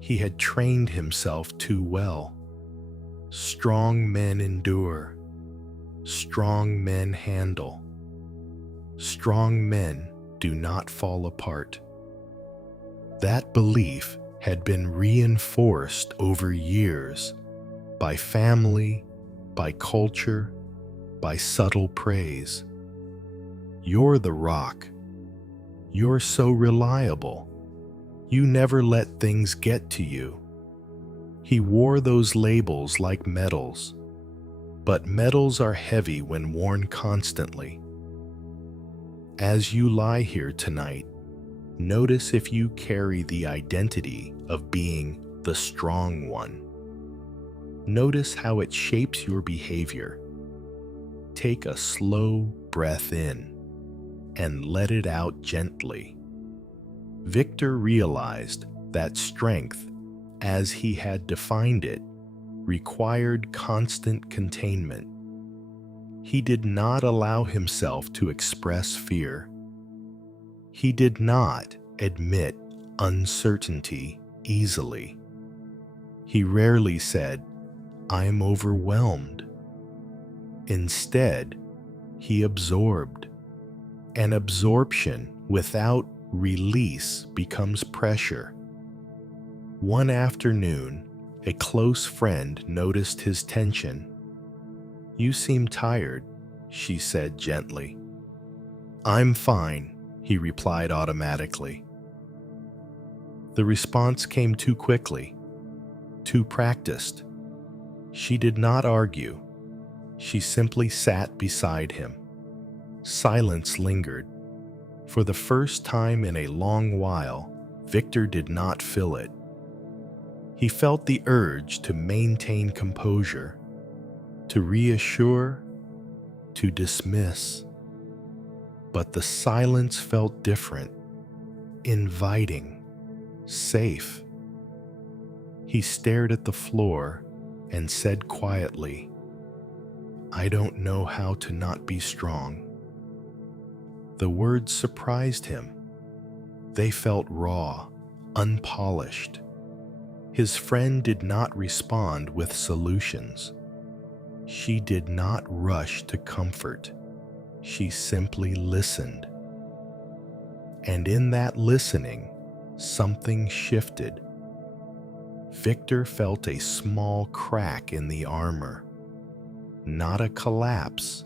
He had trained himself too well. Strong men endure. Strong men handle. Strong men do not fall apart. That belief had been reinforced over years by family, by culture, by subtle praise. You're the rock. You're so reliable. You never let things get to you. He wore those labels like medals, but medals are heavy when worn constantly. As you lie here tonight, notice if you carry the identity of being the strong one. Notice how it shapes your behavior. Take a slow breath in and let it out gently. Victor realized that strength, as he had defined it, required constant containment. He did not allow himself to express fear. He did not admit uncertainty easily. He rarely said, "I'm overwhelmed." Instead, he absorbed. And absorption without release becomes pressure. One afternoon, a close friend noticed his tension. "You seem tired," she said gently. "I'm fine," he replied automatically. The response came too quickly, too practiced. She did not argue. She simply sat beside him. Silence lingered. For the first time in a long while, Victor did not fill it. He felt the urge to maintain composure, to reassure, to dismiss. But the silence felt different, inviting, safe. He stared at the floor and said quietly, "I don't know how to not be strong." The words surprised him. They felt raw, unpolished. His friend did not respond with solutions. She did not rush to comfort. She simply listened. And in that listening, something shifted. Victor felt a small crack in the armor. Not a collapse,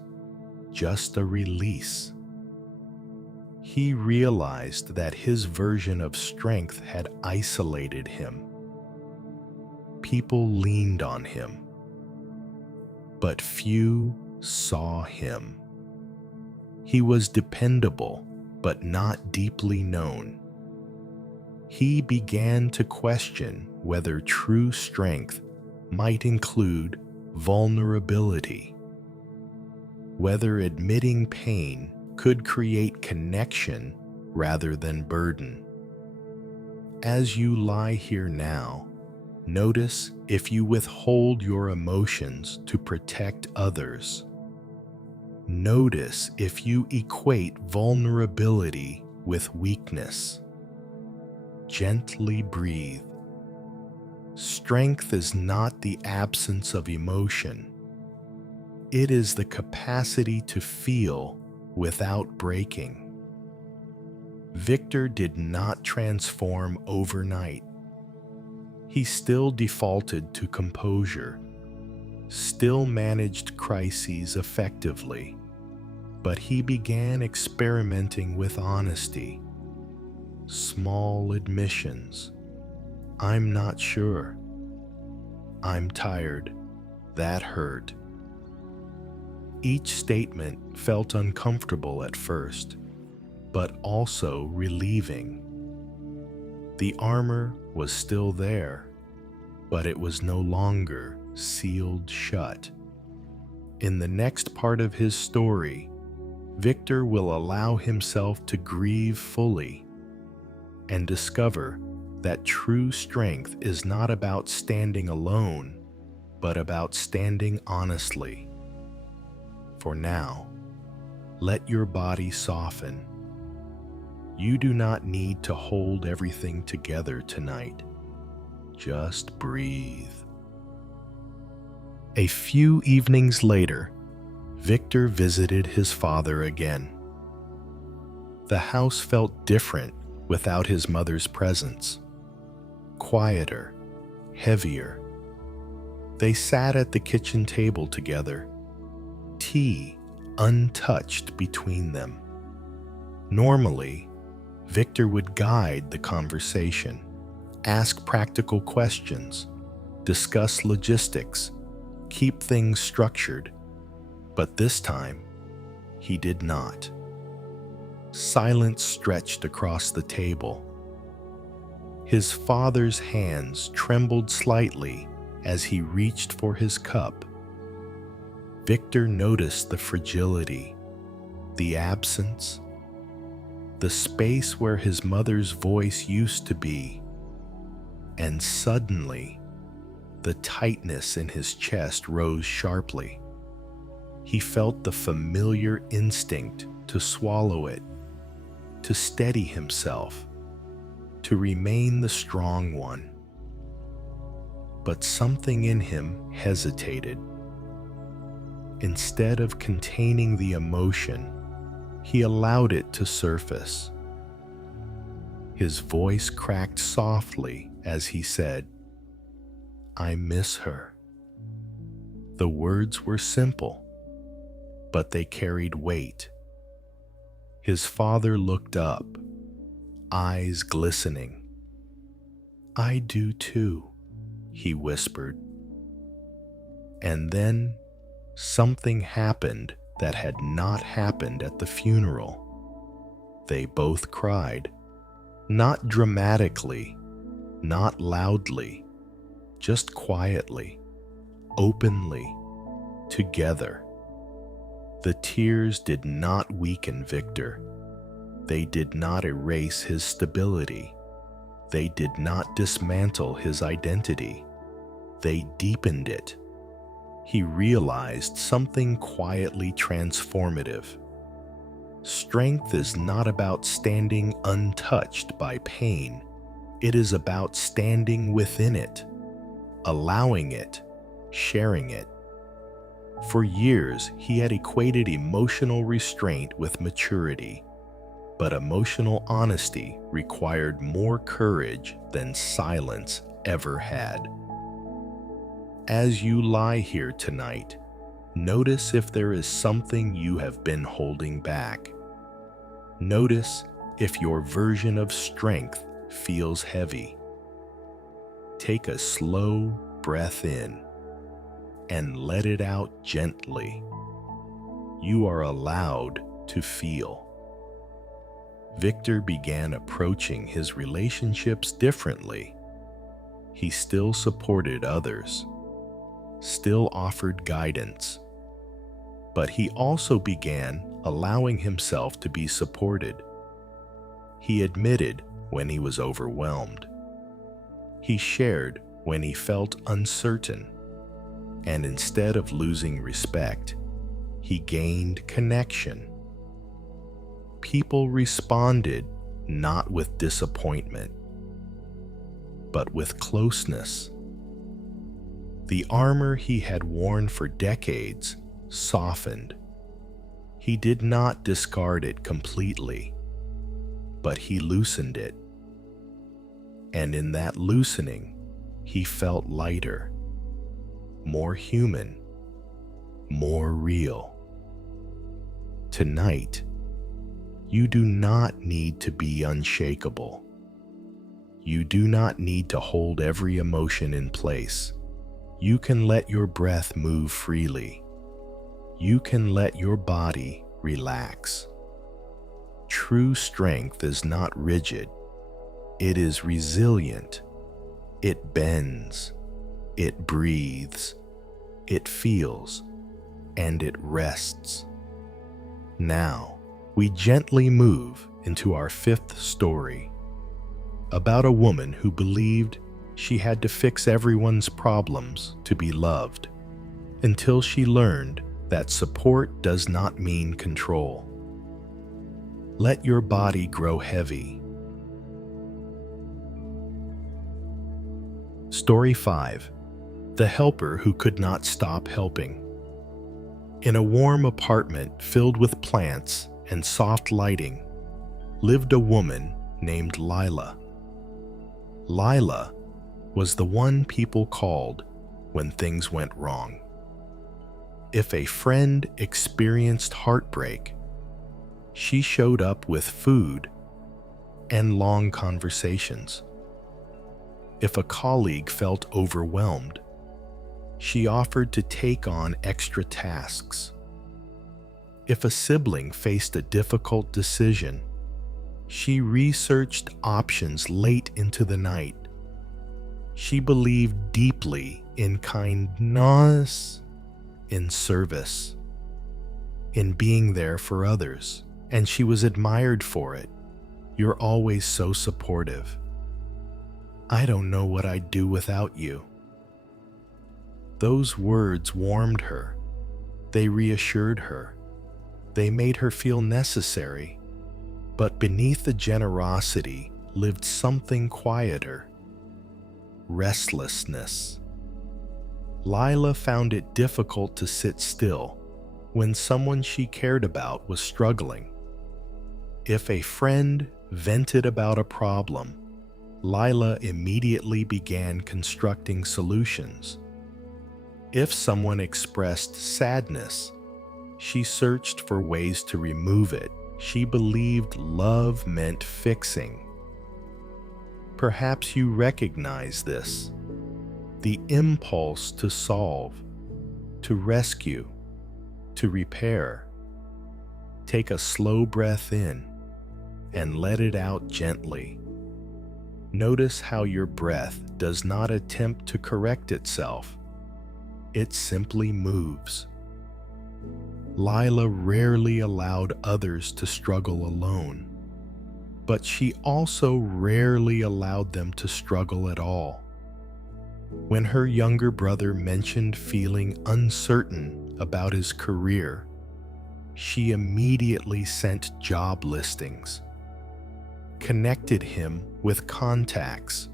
just a release. He realized that his version of strength had isolated him. people leaned on him, but few saw him. He was dependable, but not deeply known. He began to question whether true strength might include vulnerability, whether admitting pain could create connection rather than burden. As you lie here now, notice if you withhold your emotions to protect others. Notice if you equate vulnerability with weakness. Gently breathe. Strength is not the absence of emotion. It is the capacity to feel without breaking. Victor did not transform overnight. He still defaulted to composure, still managed crises effectively, but he began experimenting with honesty. Small admissions. I'm not sure. I'm tired. That hurt. Each statement felt uncomfortable at first, but also relieving. The armor was still there, but it was no longer sealed shut. In the next part of his story, Victor will allow himself to grieve fully and discover that true strength is not about standing alone, but about standing honestly. For now, let your body soften. You do not need to hold everything together tonight. Just breathe. A few evenings later, Victor visited his father again. The house felt different without his mother's presence. Quieter, heavier. They sat at the kitchen table together, tea untouched between them. Normally, Victor would guide the conversation, ask practical questions, discuss logistics, keep things structured, but this time, he did not. Silence stretched across the table. His father's hands trembled slightly as he reached for his cup. Victor noticed the fragility, the absence, the space where his mother's voice used to be, and suddenly, the tightness in his chest rose sharply. He felt the familiar instinct to swallow it, to steady himself, to remain the strong one. But something in him hesitated. Instead of containing the emotion, he allowed it to surface. His voice cracked softly as he said, "I miss her." The words were simple, but they carried weight. His father looked up, eyes glistening. "I do too," he whispered. And then something happened that had not happened at the funeral. They both cried, not dramatically, not loudly, just quietly, openly, together. The tears did not weaken Victor. They did not erase his stability. They did not dismantle his identity. They deepened it. He realized something quietly transformative. Strength is not about standing untouched by pain. It is about standing within it, allowing it, sharing it. For years, he had equated emotional restraint with maturity, but emotional honesty required more courage than silence ever had. As you lie here tonight, notice if there is something you have been holding back. Notice if your version of strength feels heavy. Take a slow, breath in and let it out gently. You are allowed to feel. Victor began approaching his relationships differently. He still supported others, still offered guidance, but he also began allowing himself to be supported. He admitted when he was overwhelmed. He shared when he felt uncertain. And instead of losing respect, he gained connection. People responded not with disappointment, but with closeness. The armor he had worn for decades softened. He did not discard it completely, but he loosened it. And in that loosening, he felt lighter, more human, more real. Tonight, you do not need to be unshakable. You do not need to hold every emotion in place. You can let your breath move freely. You can let your body relax. True strength is not rigid. It is resilient. It bends. It breathes. It feels. And it rests. Now, we gently move into our fifth story, about a woman who believed she had to fix everyone's problems to be loved, until she learned that support does not mean control. Let your body grow heavy. Story 5. The helper who could not stop helping. In a warm apartment filled with plants and soft lighting lived a woman named Lila. Lila was the one people called when things went wrong. If a friend experienced heartbreak, she showed up with food and long conversations. If a colleague felt overwhelmed, she offered to take on extra tasks. If a sibling faced a difficult decision, she researched options late into the night. She believed deeply in kindness, in service, in being there for others, and she was admired for it. You're always so supportive. I don't know what I'd do without you. Those words warmed her. They reassured her. They made her feel necessary. But beneath the generosity lived something quieter: restlessness. Lila found it difficult to sit still when someone she cared about was struggling. If a friend vented about a problem, Lila immediately began constructing solutions. If someone expressed sadness, she searched for ways to remove it. She believed love meant fixing. Perhaps you recognize this: the impulse to solve, to rescue, to repair. Take a slow breath in and let it out gently. Notice how your breath does not attempt to correct itself. It simply moves. Lila rarely allowed others to struggle alone, but she also rarely allowed them to struggle at all. When her younger brother mentioned feeling uncertain about his career, she immediately sent job listings, connected him with contacts,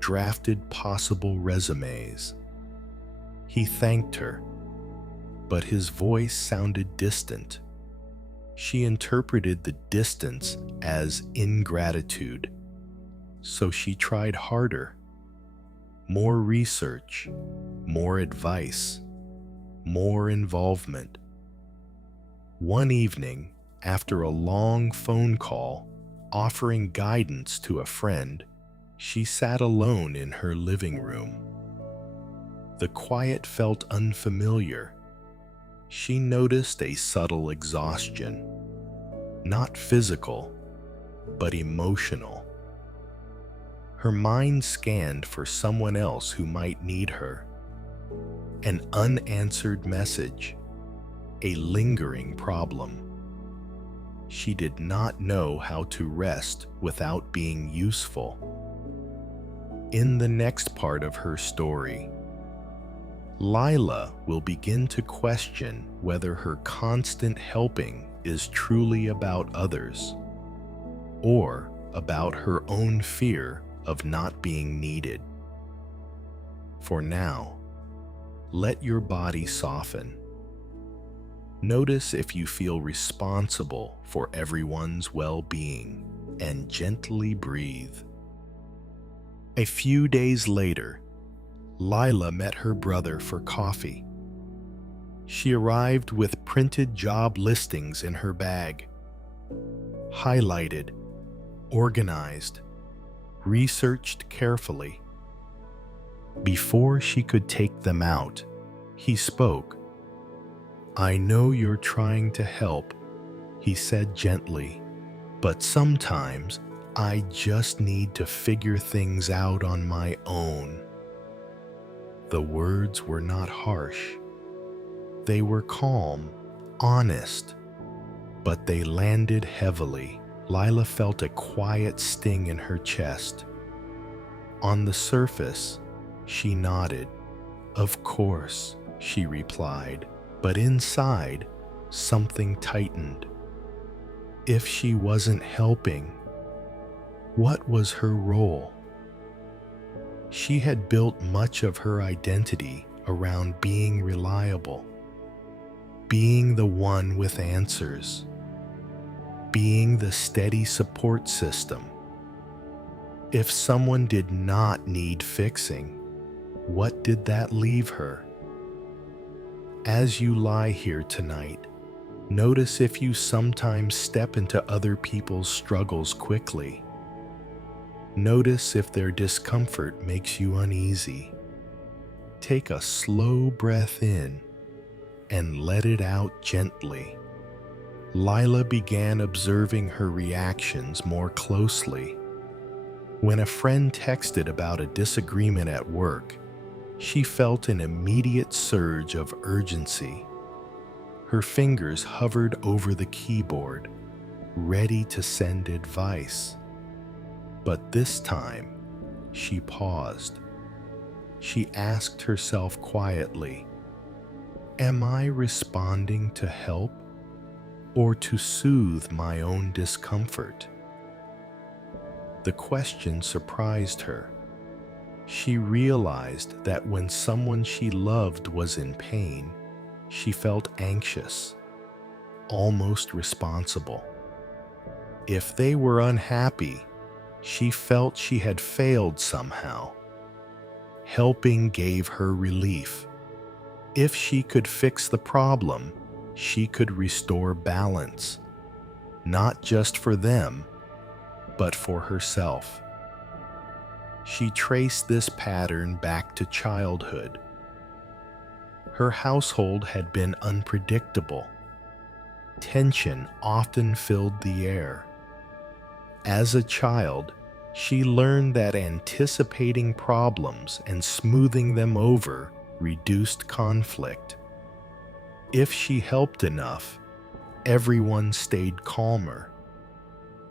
drafted possible resumes. He thanked her, but his voice sounded distant. She interpreted the distance as ingratitude, so she tried harder. More research, more advice, more involvement. One evening, after a long phone call offering guidance to a friend, she sat alone in her living room. The quiet felt unfamiliar. She noticed a subtle exhaustion, not physical, but emotional. Her mind scanned for someone else who might need her. An unanswered message, a lingering problem. She did not know how to rest without being useful. In the next part of her story, Lila will begin to question whether her constant helping is truly about others or about her own fear of not being needed. For now, let your body soften. Notice if you feel responsible for everyone's well-being and gently breathe. A few days later, Lila met her brother for coffee. She arrived with printed job listings in her bag, highlighted, organized, researched carefully. Before she could take them out, he spoke. "I know you're trying to help," he said gently, "but sometimes I just need to figure things out on my own." The words were not harsh. They were calm, honest, but they landed heavily. Lila felt a quiet sting in her chest. On the surface, she nodded. "Of course," she replied, but inside, something tightened. If she wasn't helping, what was her role? She had built much of her identity around being reliable, being the one with answers, being the steady support system. If someone did not need fixing, what did that leave her? As you lie here tonight, notice if you sometimes step into other people's struggles quickly. Notice if their discomfort makes you uneasy. Take a slow breath in and let it out gently. Lila began observing her reactions more closely. When a friend texted about a disagreement at work, she felt an immediate surge of urgency. Her fingers hovered over the keyboard, ready to send advice. But this time, she paused. She asked herself quietly, "Am I responding to help or to soothe my own discomfort?" The question surprised her. She realized that when someone she loved was in pain, she felt anxious, almost responsible. If they were unhappy, she felt she had failed somehow. Helping gave her relief. If she could fix the problem, she could restore balance, not just for them, but for herself. She traced this pattern back to childhood. Her household had been unpredictable. Tension often filled the air. As a child, she learned that anticipating problems and smoothing them over reduced conflict. If she helped enough, everyone stayed calmer.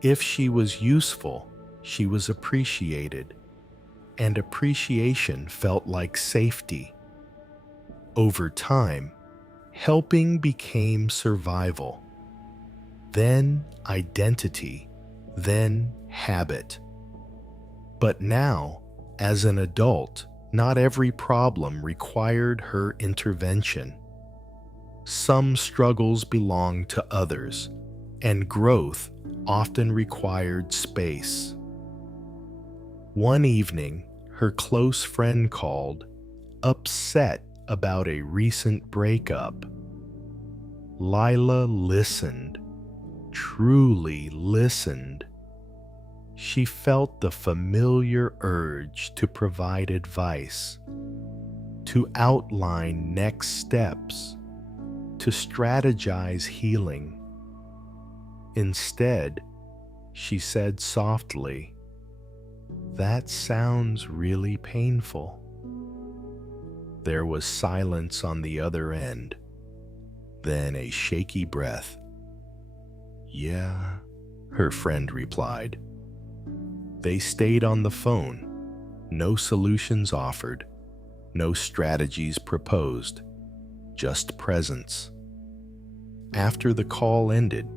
If she was useful, she was appreciated, and appreciation felt like safety. Over time, helping became survival, then identity, then habit. But now, as an adult, not every problem required her intervention. Some struggles belonged to others, and growth often required space. One evening, her close friend called, upset about a recent breakup. Lila listened, truly listened. She felt the familiar urge to provide advice. to outline next steps, to strategize healing. Instead, she said softly, "That sounds really painful." There was silence on the other end, then a shaky breath. "Yeah," her friend replied. They stayed on the phone, no solutions offered, no strategies proposed, just presence. After the call ended,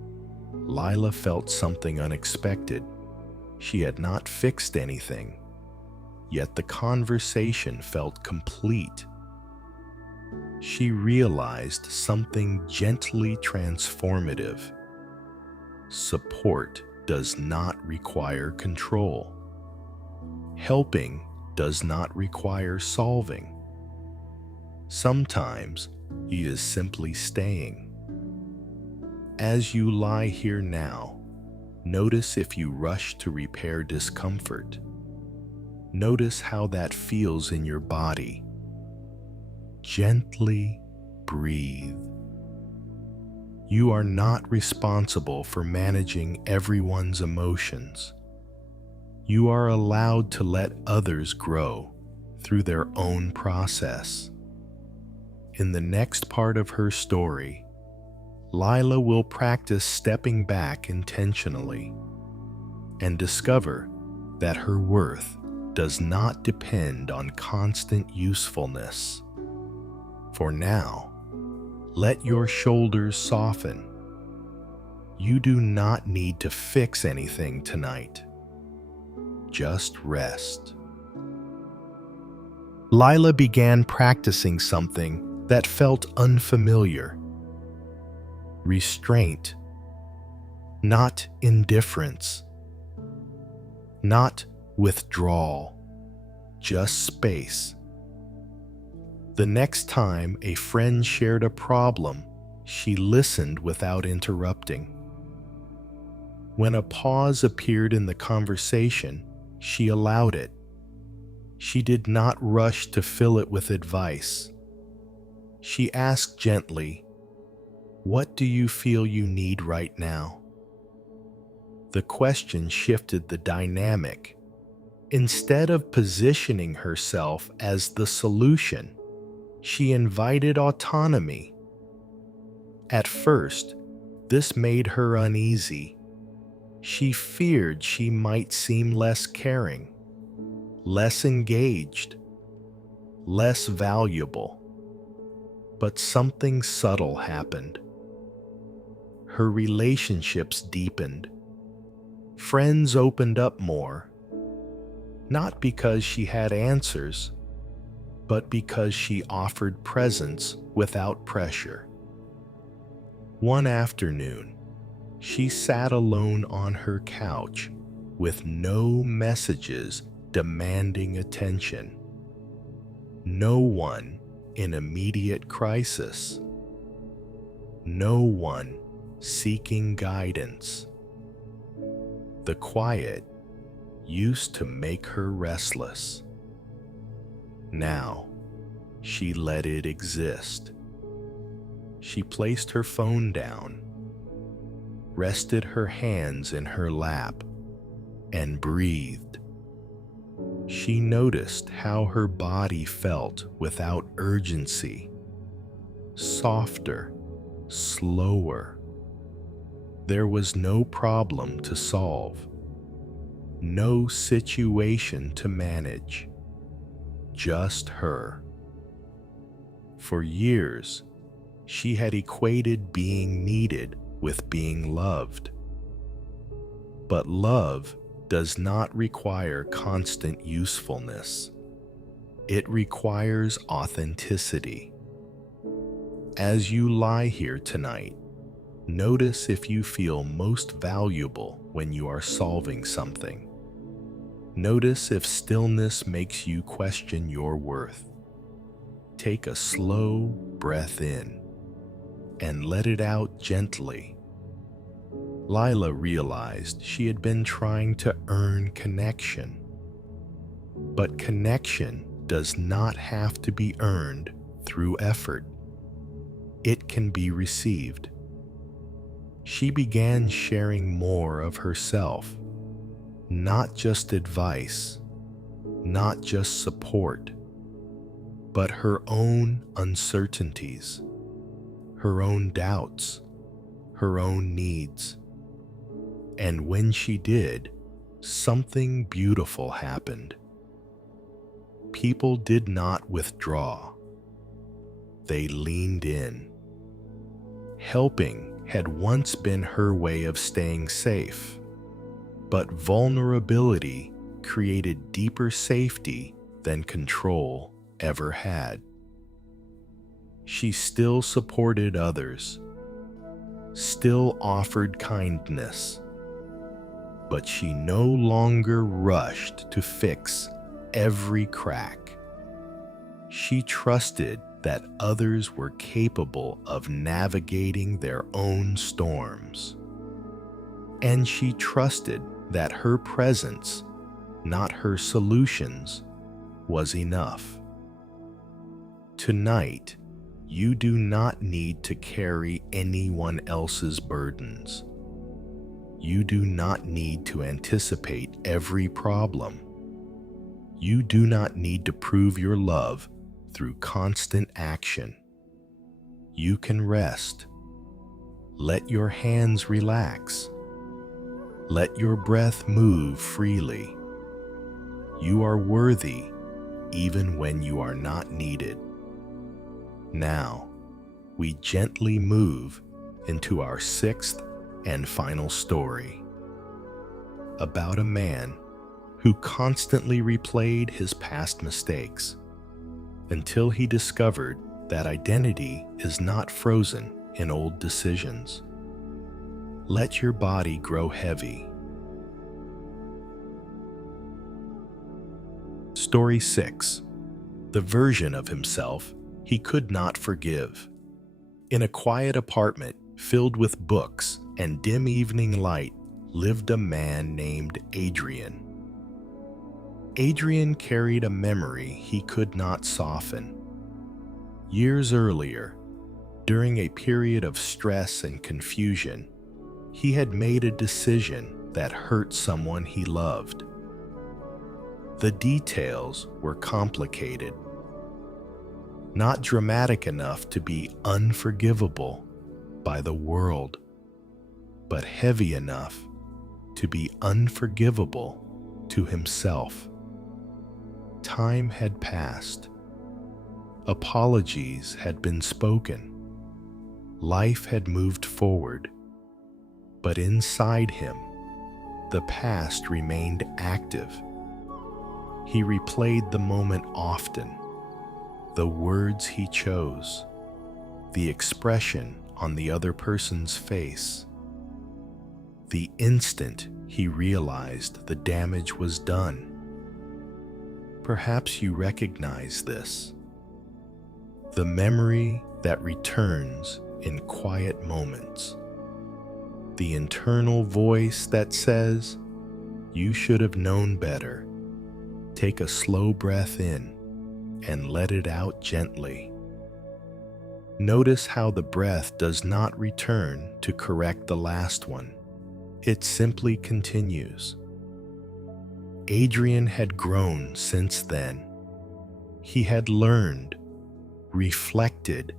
Lila felt something unexpected. She had not fixed anything, yet the conversation felt complete. She realized something gently transformative. Support does not require control. Helping does not require solving. Sometimes he is simply staying. As you lie here now, notice if you rush to repair discomfort. Notice how that feels in your body. Gently breathe. You are not responsible for managing everyone's emotions. You are allowed to let others grow through their own process. In the next part of her story, Lila will practice stepping back intentionally and discover that her worth does not depend on constant usefulness. For now, let your shoulders soften. You do not need to fix anything tonight. Just rest. Lila began practicing something that felt unfamiliar. Restraint, not indifference, not withdrawal, just space. The next time a friend shared a problem, she listened without interrupting. When a pause appeared in the conversation, she allowed it. She did not rush to fill it with advice. She asked gently, "What do you feel you need right now?" The question shifted the dynamic. Instead of positioning herself as the solution, she invited autonomy. At first, this made her uneasy. She feared she might seem less caring, less engaged, less valuable. But something subtle happened. Her relationships deepened. Friends opened up more, not because she had answers, but because she offered presence without pressure. One afternoon, she sat alone on her couch with no messages demanding attention. No one in immediate crisis. No one seeking guidance. The quiet used to make her restless. Now, she let it exist. She placed her phone down, rested her hands in her lap, and breathed. She noticed how her body felt without urgency, softer, slower. There was no problem to solve, no situation to manage, just her. For years, she had equated being needed with being loved. But love does not require constant usefulness. It requires authenticity. As you lie here tonight, notice if you feel most valuable when you are solving something. Notice if stillness makes you question your worth. Take a slow breath in and let it out gently. Lila realized she had been trying to earn connection. But connection does not have to be earned through effort. It can be received. She began sharing more of herself, not just advice, not just support, but her own uncertainties, her own doubts, her own needs. And when she did, something beautiful happened. People did not withdraw. They leaned in. Helping had once been her way of staying safe, but vulnerability created deeper safety than control ever had. She still supported others, still offered kindness, but she no longer rushed to fix every crack. She trusted that others were capable of navigating their own storms. And she trusted that her presence, not her solutions, was enough. Tonight, you do not need to carry anyone else's burdens. You do not need to anticipate every problem. You do not need to prove your love through constant action. You can rest. Let your hands relax. Let your breath move freely. You are worthy even when you are not needed. Now, we gently move into our sixth and final story about a man who constantly replayed his past mistakes until he discovered that identity is not frozen in old decisions. Let your body grow heavy. Story 6. The version of himself he could not forgive. In a quiet apartment filled with books and dim evening light lived a man named Adrian. Adrian carried a memory he could not soften. Years earlier, during a period of stress and confusion, he had made a decision that hurt someone he loved. The details were complicated, not dramatic enough to be unforgivable by the world, but heavy enough to be unforgivable to himself. Time had passed. Apologies had been spoken. Life had moved forward. But inside him, the past remained active. He replayed the moment often, the words he chose, the expression on the other person's face. The instant he realized the damage was done. Perhaps you recognize this. The memory that returns in quiet moments. The internal voice that says, "You should have known better." Take a slow breath in and let it out gently. Notice how the breath does not return to correct the last one. It simply continues. Adrian had grown since then. He had learned, reflected,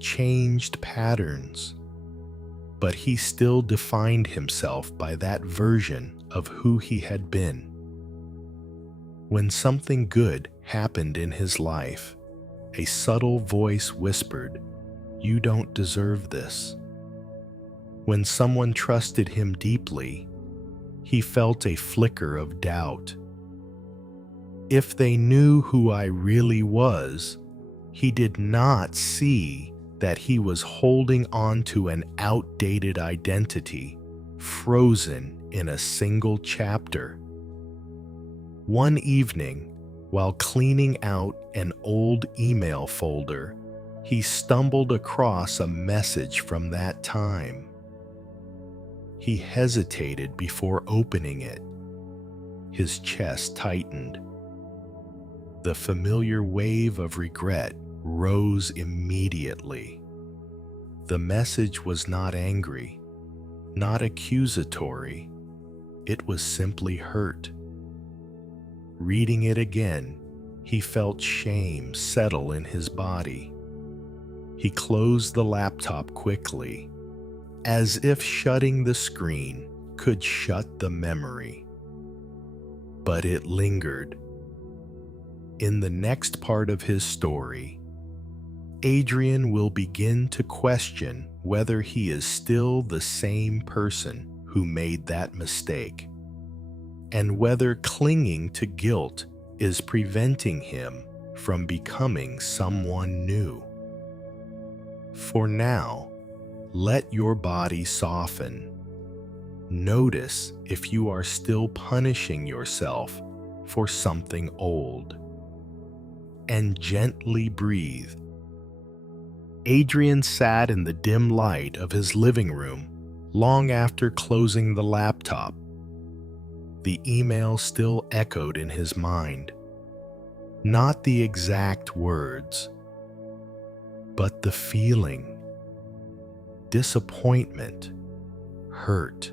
changed patterns, but he still defined himself by that version of who he had been. When something good happened in his life, a subtle voice whispered, "You don't deserve this." When someone trusted him deeply, he felt a flicker of doubt. If they knew who I really was, he did not see that he was holding on to an outdated identity, frozen in a single chapter. One evening, while cleaning out an old email folder, he stumbled across a message from that time. He hesitated before opening it. His chest tightened. The familiar wave of regret rose immediately. The message was not angry, not accusatory. It was simply hurt. Reading it again, he felt shame settle in his body. He closed the laptop quickly, as if shutting the screen could shut the memory. But it lingered. In the next part of his story, Adrian will begin to question whether he is still the same person who made that mistake, and whether clinging to guilt is preventing him from becoming someone new. For now, let your body soften. Notice if you are still punishing yourself for something old, and gently breathe. Adrian sat in the dim light of his living room long after closing the laptop. The email still echoed in his mind. Not the exact words, but the feeling. Disappointment, hurt.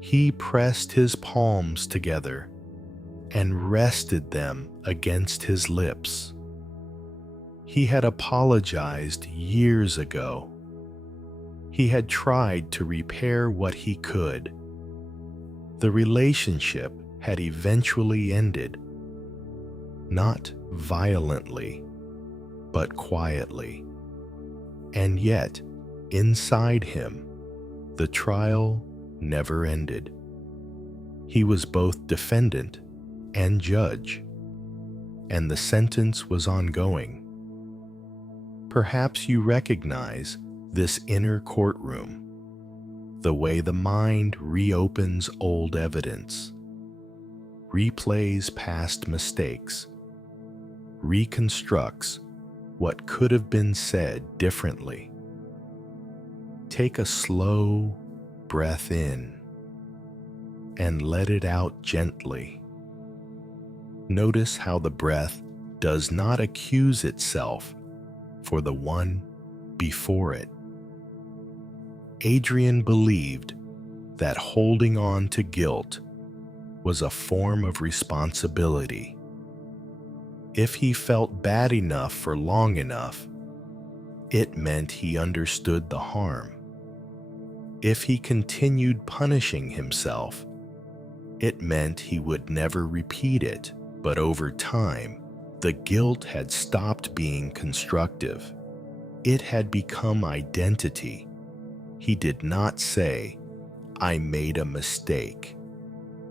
He pressed his palms together and rested them against his lips. He had apologized years ago. He had tried to repair what he could. The relationship had eventually ended, not violently, but quietly. And yet, inside him, the trial never ended. He was both defendant and judge, and the sentence was ongoing. Perhaps you recognize this inner courtroom, the way the mind reopens old evidence, replays past mistakes, reconstructs what could have been said differently. Take a slow breath in and let it out gently. Notice how the breath does not accuse itself for the one before it. Adrian believed that holding on to guilt was a form of responsibility. If he felt bad enough for long enough, it meant he understood the harm. If he continued punishing himself, it meant he would never repeat it. But over time, the guilt had stopped being constructive. It had become identity. He did not say, "I made a mistake."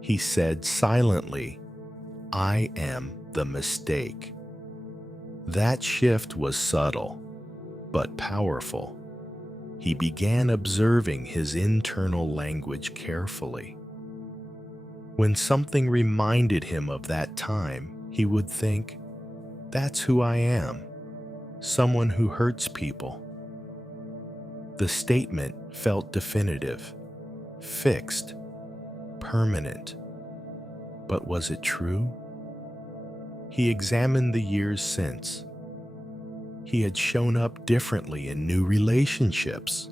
He said silently, "I am the mistake." That shift was subtle, but powerful. He began observing his internal language carefully. When something reminded him of that time, he would think, "That's who I am, someone who hurts people." The statement felt definitive, fixed, permanent. But was it true? He examined the years since. He had shown up differently in new relationships.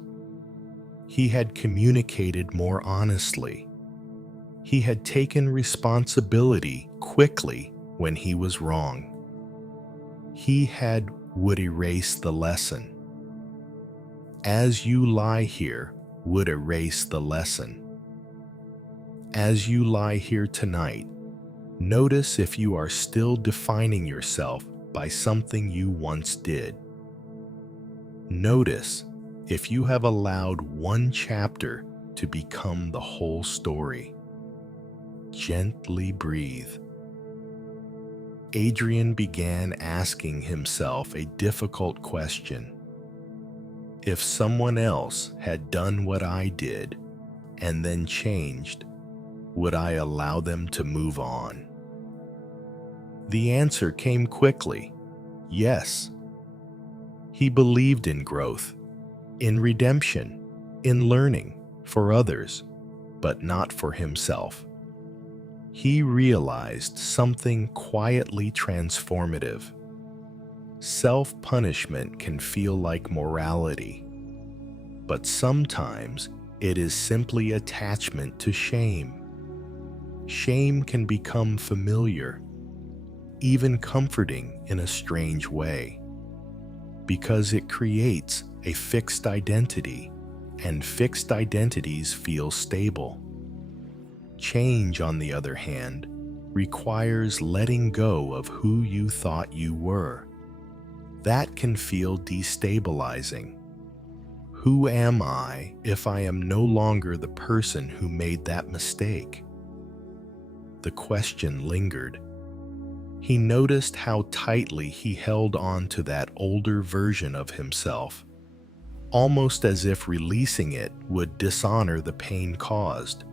He had communicated more honestly. He had taken responsibility quickly when he was wrong. He would erase the lesson. "As you lie here" would erase the lesson. As you lie here tonight, notice if you are still defining yourself by something you once did. Notice if you have allowed one chapter to become the whole story. Gently breathe. Adrian began asking himself a difficult question. If someone else had done what I did and then changed, would I allow them to move on? The answer came quickly. Yes. He believed in growth, in redemption, in learning for others, but not for himself. he realized something quietly transformative. Self-punishment can feel like morality, but sometimes it is simply attachment to shame. Shame can become familiar, even comforting in a strange way, because it creates a fixed identity, and fixed identities feel stable. Change, on the other hand, requires letting go of who you thought you were. That can feel destabilizing. Who am I if I am no longer the person who made that mistake? The question lingered. He noticed how tightly he held on to that older version of himself, almost as if releasing it would dishonor the pain caused.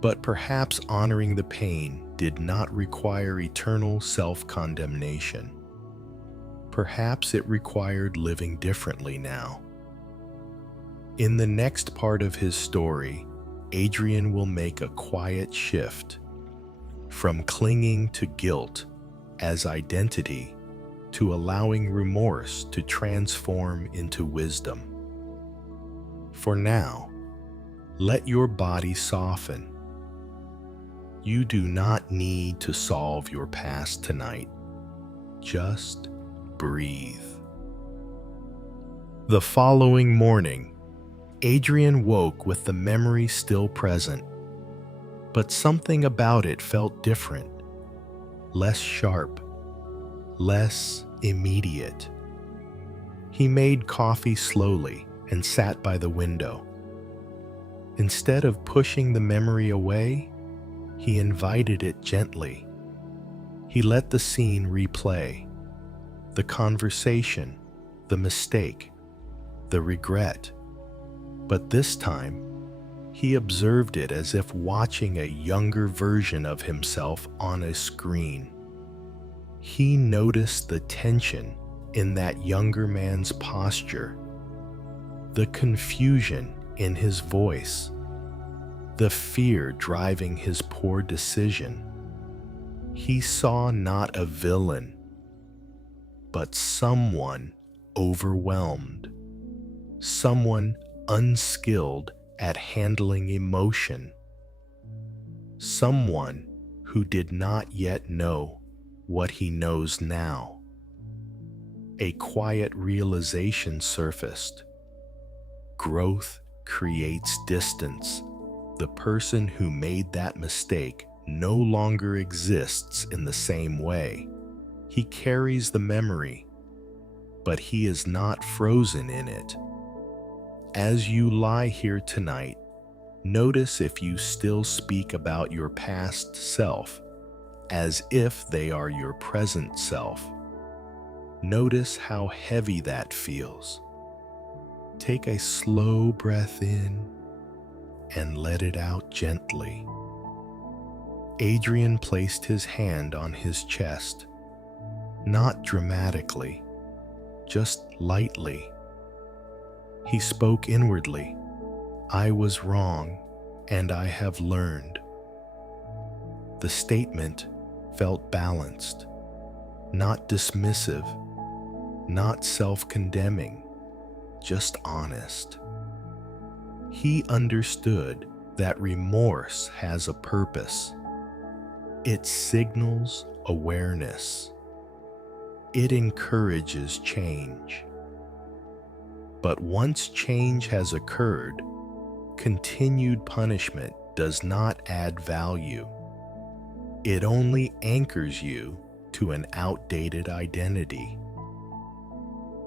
But perhaps honoring the pain did not require eternal self-condemnation. Perhaps it required living differently now. In the next part of his story, Adrian will make a quiet shift from clinging to guilt as identity to allowing remorse to transform into wisdom. For now, let your body soften. You do not need to solve your past tonight. Just breathe. The following morning, Adrian woke with the memory still present, but something about it felt different, less sharp, less immediate. He made coffee slowly and sat by the window. Instead of pushing the memory away, he invited it gently. He let the scene replay, the conversation, the mistake, the regret. But this time, he observed it as if watching a younger version of himself on a screen. He noticed the tension in that younger man's posture, the confusion in his voice, the fear driving his poor decision. He saw not a villain, but someone overwhelmed, someone unskilled at handling emotion, someone who did not yet know what he knows now. A quiet realization surfaced. Growth creates distance. The person who made that mistake no longer exists in the same way. He carries the memory, but he is not frozen in it. As you lie here tonight, notice if you still speak about your past self as if they are your present self. Notice how heavy that feels. Take a slow breath in and let it out gently. Adrian placed his hand on his chest, not dramatically, just lightly. He spoke inwardly. I was wrong, and I have learned. The statement felt balanced, not dismissive, not self-condemning, just honest. He understood that remorse has a purpose. It signals awareness. It encourages change. But once change has occurred, continued punishment does not add value. It only anchors you to an outdated identity.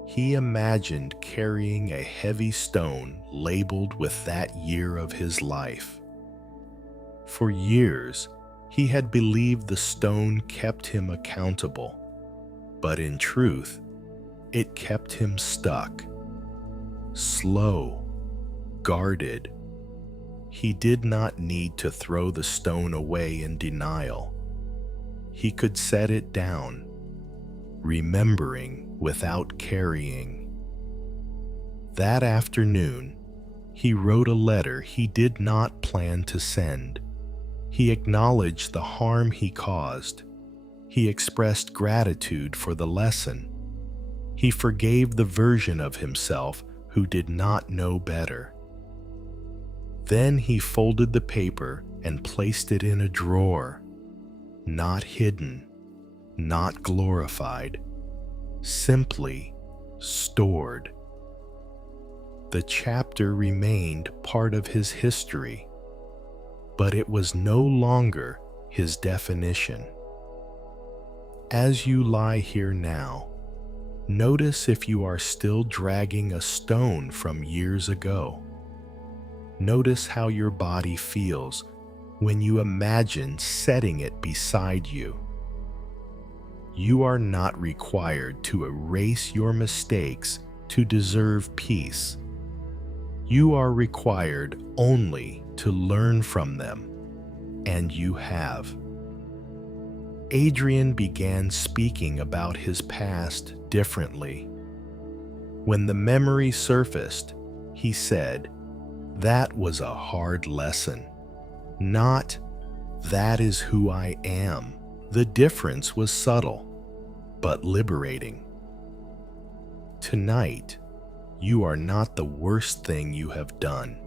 He imagined carrying a heavy stone labeled with that year of his life. For years, he had believed the stone kept him accountable, but in truth, it kept him stuck. Slow, guarded. He did not need to throw the stone away in denial. He could set it down, remembering without carrying. That afternoon, he wrote a letter he did not plan to send. He acknowledged the harm he caused. He expressed gratitude for the lesson. He forgave the version of himself who did not know better. Then he folded the paper and placed it in a drawer, not hidden, not glorified, simply stored. The chapter remained part of his history, but it was no longer his definition. As you lie here now, notice if you are still dragging a stone from years ago. Notice how your body feels when you imagine setting it beside you. You are not required to erase your mistakes to deserve peace. You are required only to learn from them, and you have. Adrian began speaking about his past differently. When the memory surfaced, he said, "That was a hard lesson." Not, "That is who I am." The difference was subtle, but liberating. Tonight, you are not the worst thing you have done.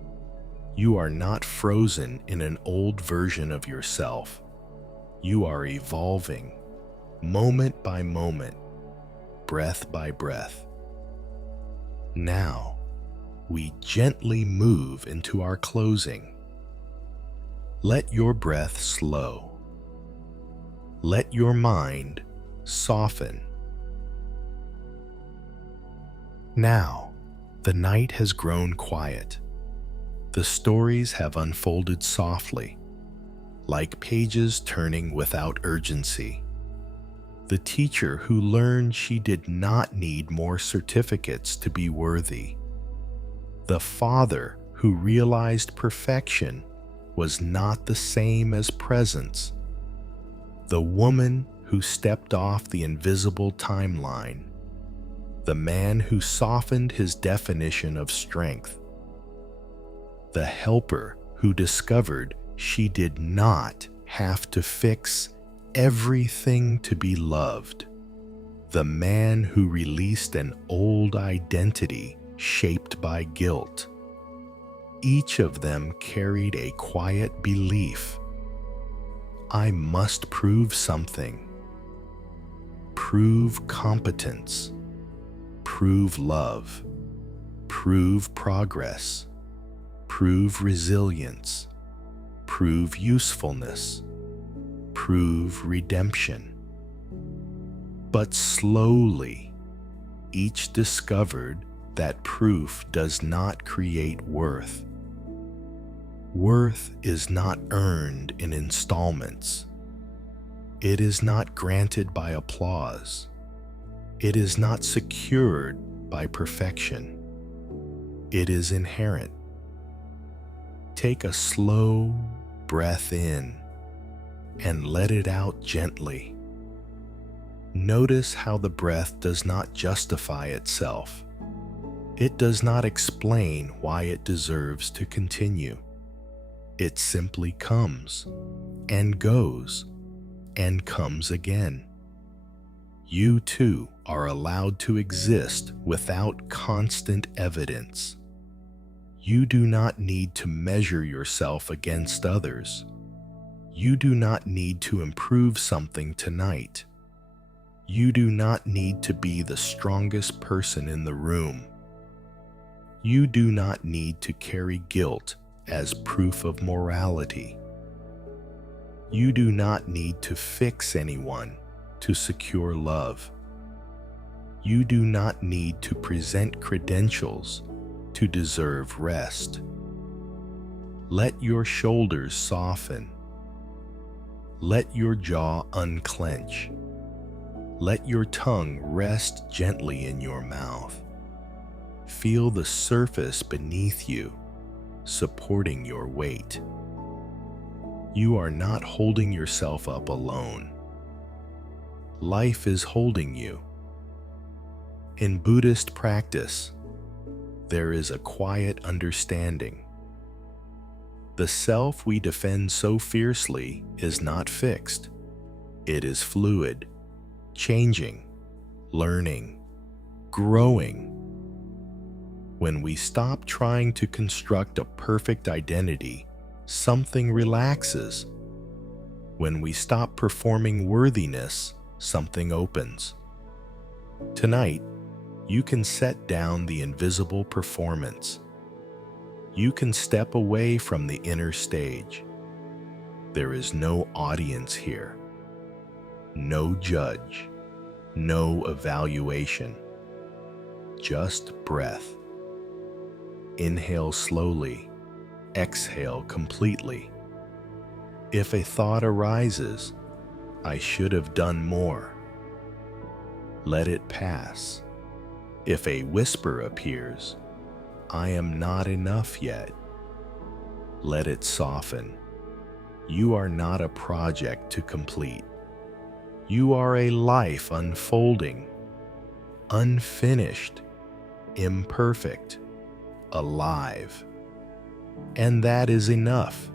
You are not frozen in an old version of yourself. You are evolving, moment by moment, breath by breath. Now, we gently move into our closing. Let your breath slow. Let your mind soften. Now, the night has grown quiet. The stories have unfolded softly, like pages turning without urgency. The teacher who learned she did not need more certificates to be worthy. The father who realized perfection was not the same as presence. The woman who stepped off the invisible timeline. The man who softened his definition of strength. The helper who discovered she did not have to fix everything to be loved. The man who released an old identity shaped by guilt. Each of them carried a quiet belief. I must prove something. Prove competence. Prove love. Prove progress. Prove resilience. Prove usefulness. Prove redemption. But slowly, each discovered that proof does not create worth. Worth is not earned in installments. It is not granted by applause. It is not secured by perfection. It is inherent. Take a slow breath in and let it out gently. Notice how the breath does not justify itself. It does not explain why it deserves to continue. It simply comes and goes and comes again. You too are allowed to exist without constant evidence. You do not need to measure yourself against others. You do not need to improve something tonight. You do not need to be the strongest person in the room. You do not need to carry guilt as proof of morality. You do not need to fix anyone to secure love. You do not need to present credentials to deserve rest. Let your shoulders soften. Let your jaw unclench. Let your tongue rest gently in your mouth. Feel the surface beneath you, supporting your weight. You are not holding yourself up alone. Life is holding you. In Buddhist practice, there is a quiet understanding. The self we defend so fiercely is not fixed. It is fluid, changing, learning, growing. When we stop trying to construct a perfect identity, something relaxes. When we stop performing worthiness, something opens. Tonight, you can set down the invisible performance. You can step away from the inner stage. There is no audience here, no judge, no evaluation, just breath. Inhale slowly, exhale completely. If a thought arises, I should have done more, let it pass. If a whisper appears, I am not enough yet, let it soften. You are not a project to complete. You are a life unfolding, unfinished, imperfect, alive. And that is enough.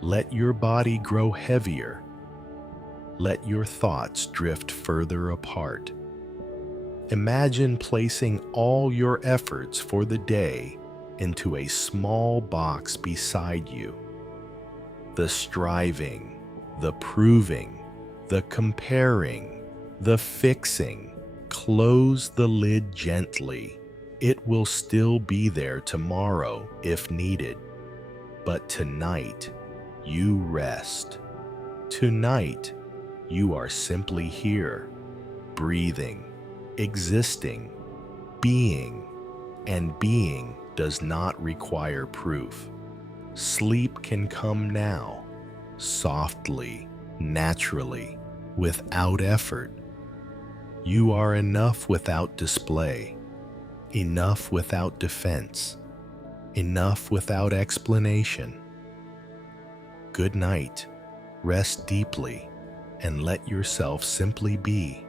Let your body grow heavier. Let your thoughts drift further apart. Imagine placing all your efforts for the day into a small box beside you. The striving, the proving, the comparing, the fixing. Close the lid gently. It will still be there tomorrow if needed. But tonight, you rest. Tonight, you are simply here, breathing, existing, being, and being does not require proof. Sleep can come now, softly, naturally, without effort. You are enough without display, enough without defense, enough without explanation. Good night. Rest deeply and let yourself simply be.